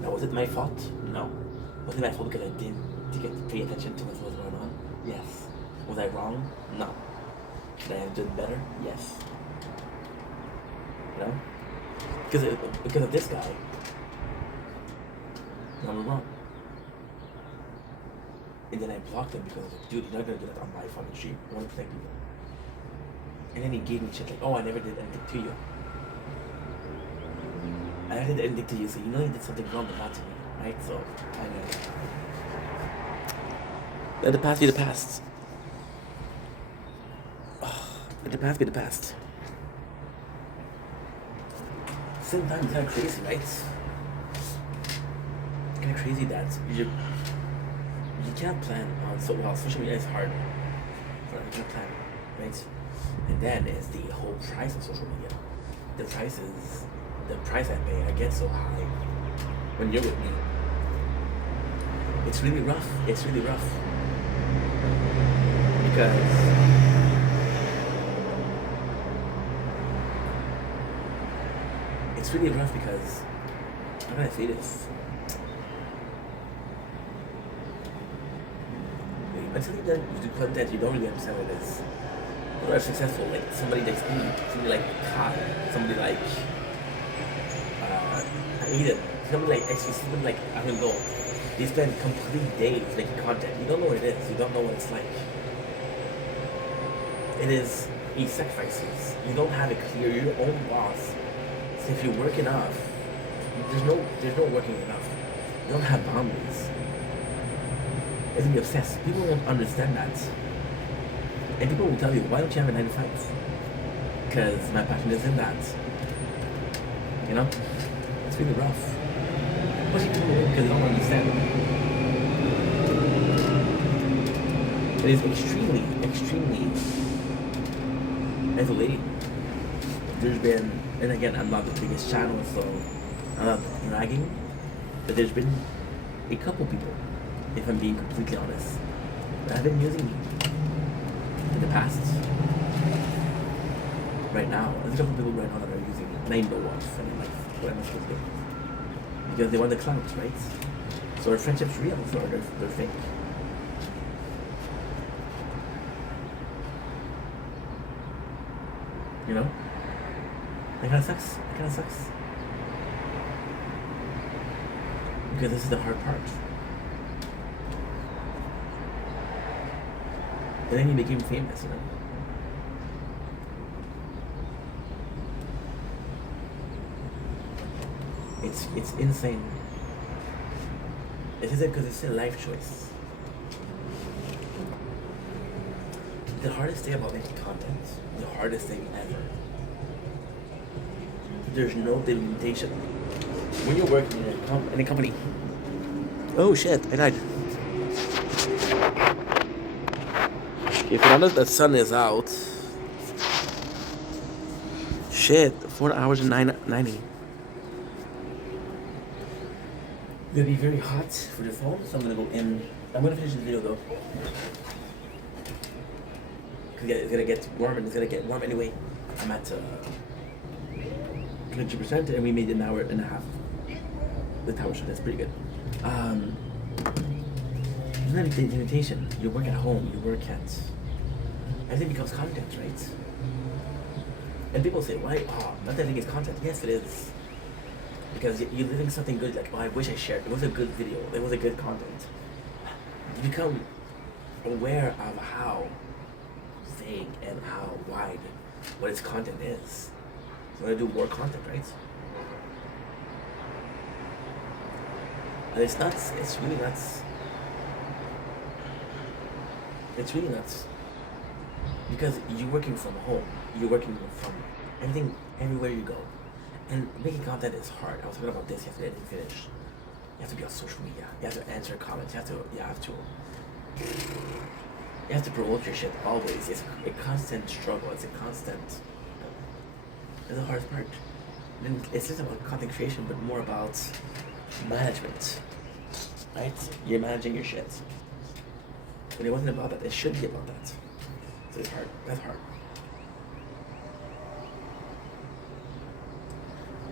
Now, was it my fault? No. Was it my fault because I didn't pay attention to what was going on? Yes. Was I wrong? No. Should I have done better? Yes. Because of this guy, I'm wrong. And then I blocked him because I was like, dude, you're not gonna do that on my fucking stream. I wanna protect people. And then he gave me shit like, oh, I never did anything to you. I never did anything to you, so you know you did something wrong, but not to me, right? So, I know. Let the past be the past. Let the past be the past. Sometimes it's kind of crazy, right? It's kind of crazy that you can't plan on social media is hard. You can't plan, right? And then is the whole price of social media. The price I pay, I get so high when you're with me. It's really rough. It's really rough. Because it's really rough because how can I say this? Until you do content, you don't really understand what it is. People are successful, like somebody like Kai, somebody like Eden, somebody like XP, somebody like Aaron Gold. They spend complete days making content. You don't know what it is. You don't know what it's like. It is he sacrifices. You don't have it clear. You're your own boss. So if you work enough, there's no working enough. You don't have boundaries. It's be obsessed. People don't understand that. And people will tell you, why don't you have a 9 to 5? Because my passion is in that. It's really rough. Especially people because they don't understand. It is extremely, extremely isolating. There's been, and again, I'm not the biggest channel, so I'm not bragging, but there's been a couple people, if I'm being completely honest, that have been using me in the past. Right now, there's a couple people right now that are using me, and I know of, and I'm like, what am I supposed to do? Because they want the clout, right? So our friendship's real, so they're fake. That kind of sucks. Because this is the hard part. And then he became famous, you know. It's insane. It isn't because it's a life choice. The hardest thing about making content, the hardest thing ever, there's no delimitation. When you're working in a company, oh shit, I died. If you notice the sun is out, shit, 4 hours and 90. It's gonna be very hot for the phone, so I'm gonna go in. I'm gonna finish the video though. Cause it's gonna get warm, and it's gonna get warm anyway. I'm at 20%, and we made an hour and a half. The tower shot, that's pretty good. It's not a limitation. You work at home, you work at. Everything becomes content, right? And people say, why? Oh, not everything is content. Yes, it is. Because you're living something good, like, oh, I wish I shared. It was a good video. It was a good content. You become aware of how vague and how wide what its content is. So I do more content, right? And it's nuts. It's really nuts. It's really nuts. Because you're working from home. You're working from everything, everywhere you go. And making content is hard. I was talking about this yesterday, I didn't finish. You have to be on social media. You have to answer comments. You have to promote your shit always. It's a constant struggle. It's the hardest part. And it's less about content creation, but more about management. Right? You're managing your shit. But it wasn't about that. It should be about that. So it's hard. That's hard.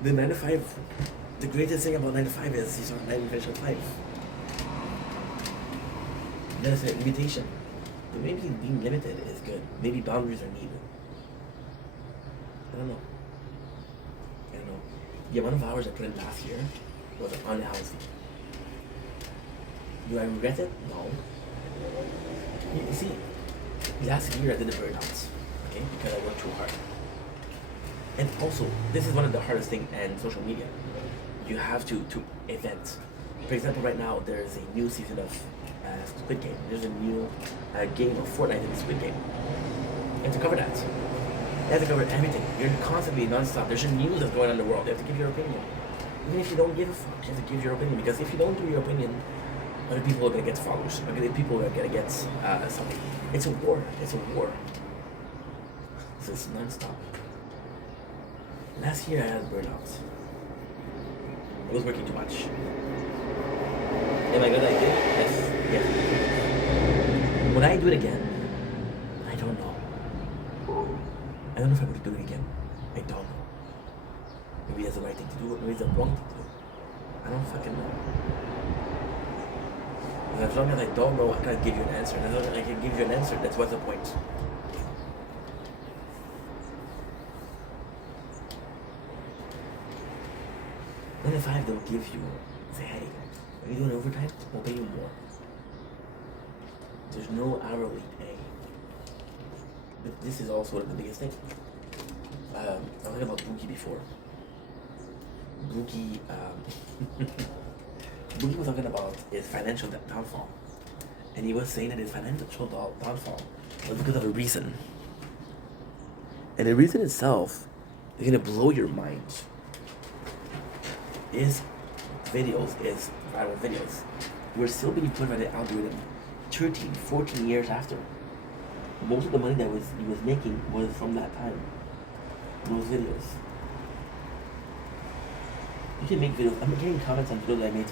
The 9 to 5, the greatest thing about 9 to 5 is you don't 9 to finish at 5. There's a limitation. But maybe being limited is good. Maybe boundaries are needed. I don't know. The amount of hours I put in last year was unhealthy. Do I regret it? No. You see, last year I did a burnout, okay, because I worked too hard. And also, this is one of the hardest things in social media. You have to event. For example, right now there's a new season of Squid Game. There's a new game of Fortnite in the Squid Game. You have to cover that. You have to cover everything. You're constantly non-stop. There's just news that's going on in the world. You have to give your opinion. Even if you don't give a fuck, you have to give your opinion. Because if you don't give your opinion, other people are going to get followers. Other people are going to get something. It's a war. It's a war. So it's non-stop. Last year I had burnout. I was working too much. Am I good at it? Yes. Would I do it again? I don't know. I don't know if I would do it again. I don't know. Maybe that's the right thing to do, maybe it's the wrong thing to do. I don't fucking know. And as long as I don't know, I can't give you an answer. And as long as I can give you an answer, that's what's the point. Then if they'll give you, say, hey, are you doing overtime? We'll pay you more. There's no hourly pay. But this is also one of the biggest things. I was talking about Boogie before. Boogie was talking about his financial downfall. And he was saying that his financial downfall was because of a reason. And the reason itself is going to blow your mind. His videos is viral videos. We're still being put by the algorithm 13, 14 years after. Most of the money that he was making was from that time. Those videos. You can make videos. I'm getting comments on videos I made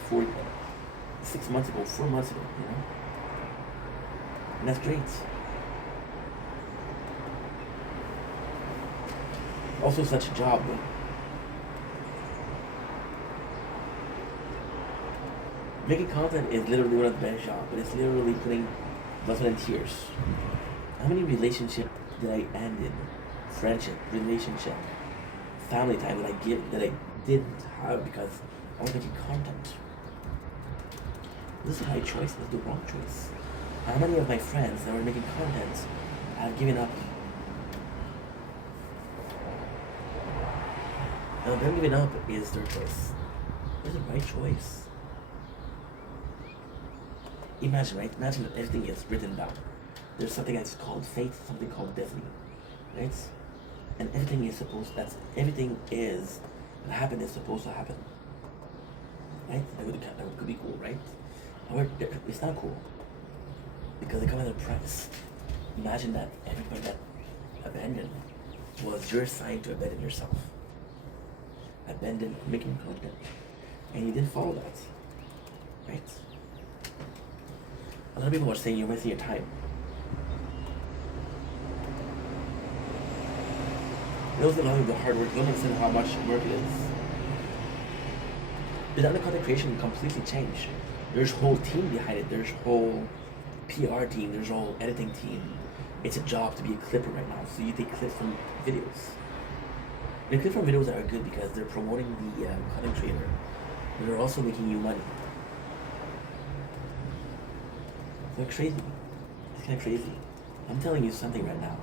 6 months ago, 4 months ago, you know? And that's great. Also such a job, man. Making content is literally one of the best jobs, but it's literally putting blood, sweat, and tears. How many relationships did I end in? Friendship, relationship, family time that I didn't have because I was making content. This is my choice, this is the wrong choice. How many of my friends that were making content have given up? And them giving up is their choice. It's the right choice. Imagine, right? Imagine that everything is written down. There's something that's called fate, something called destiny, right? And everything is supposed. Everything is that happened is supposed to happen, right? That could be cool, right? However, it's not cool because it comes at a price. Imagine that everybody that abandoned was your sign to abandon yourself. Abandon making content, and you didn't follow that, right? A lot of people are saying you're wasting your time. They don't know the hard work. They don't understand how much work it is. Without the content creation completely changed. There's a whole team behind it. There's a whole PR team. There's a whole editing team. It's a job to be a clipper right now. So you take clips from videos. The clips from videos are good because they're promoting the content creator. But they're also making you money. They're crazy. It's kind of crazy. I'm telling you something right now.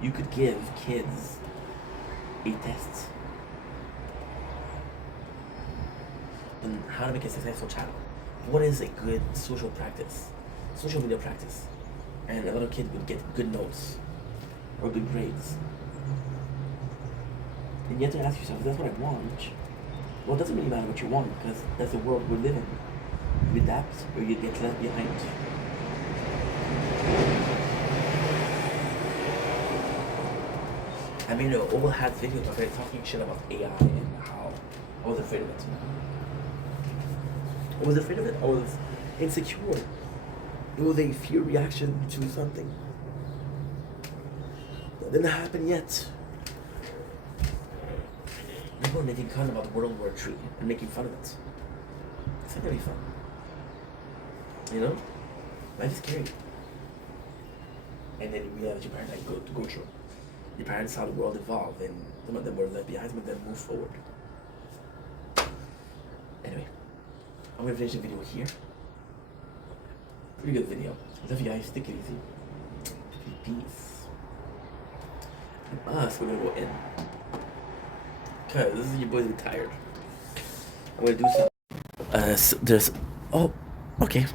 You could give kids a test on how to make a successful channel. What is a good social practice, social media practice? And a lot of kids would get good notes or good grades. And you have to ask yourself, if that's what I want, well, it doesn't really matter what you want because that's the world we live in. You adapt or you get left behind. I made an old hat video of it talking shit about AI and how I was afraid of it. I was afraid of it. I was insecure. It was a fear reaction to something that didn't happen yet. People are making content about World War III and making fun of it. It's not gonna be fun. You know? Life is scary. And then you realize your parents had to go through. Your parents saw the world evolve, and some of them were left behind, some of them moved forward. Anyway, I'm gonna finish the video here. Pretty good video. Love you guys. Take it easy. Peace. And us, we're gonna go in. Cause this is your boy's retired. I'm gonna do some. There's. Oh, okay.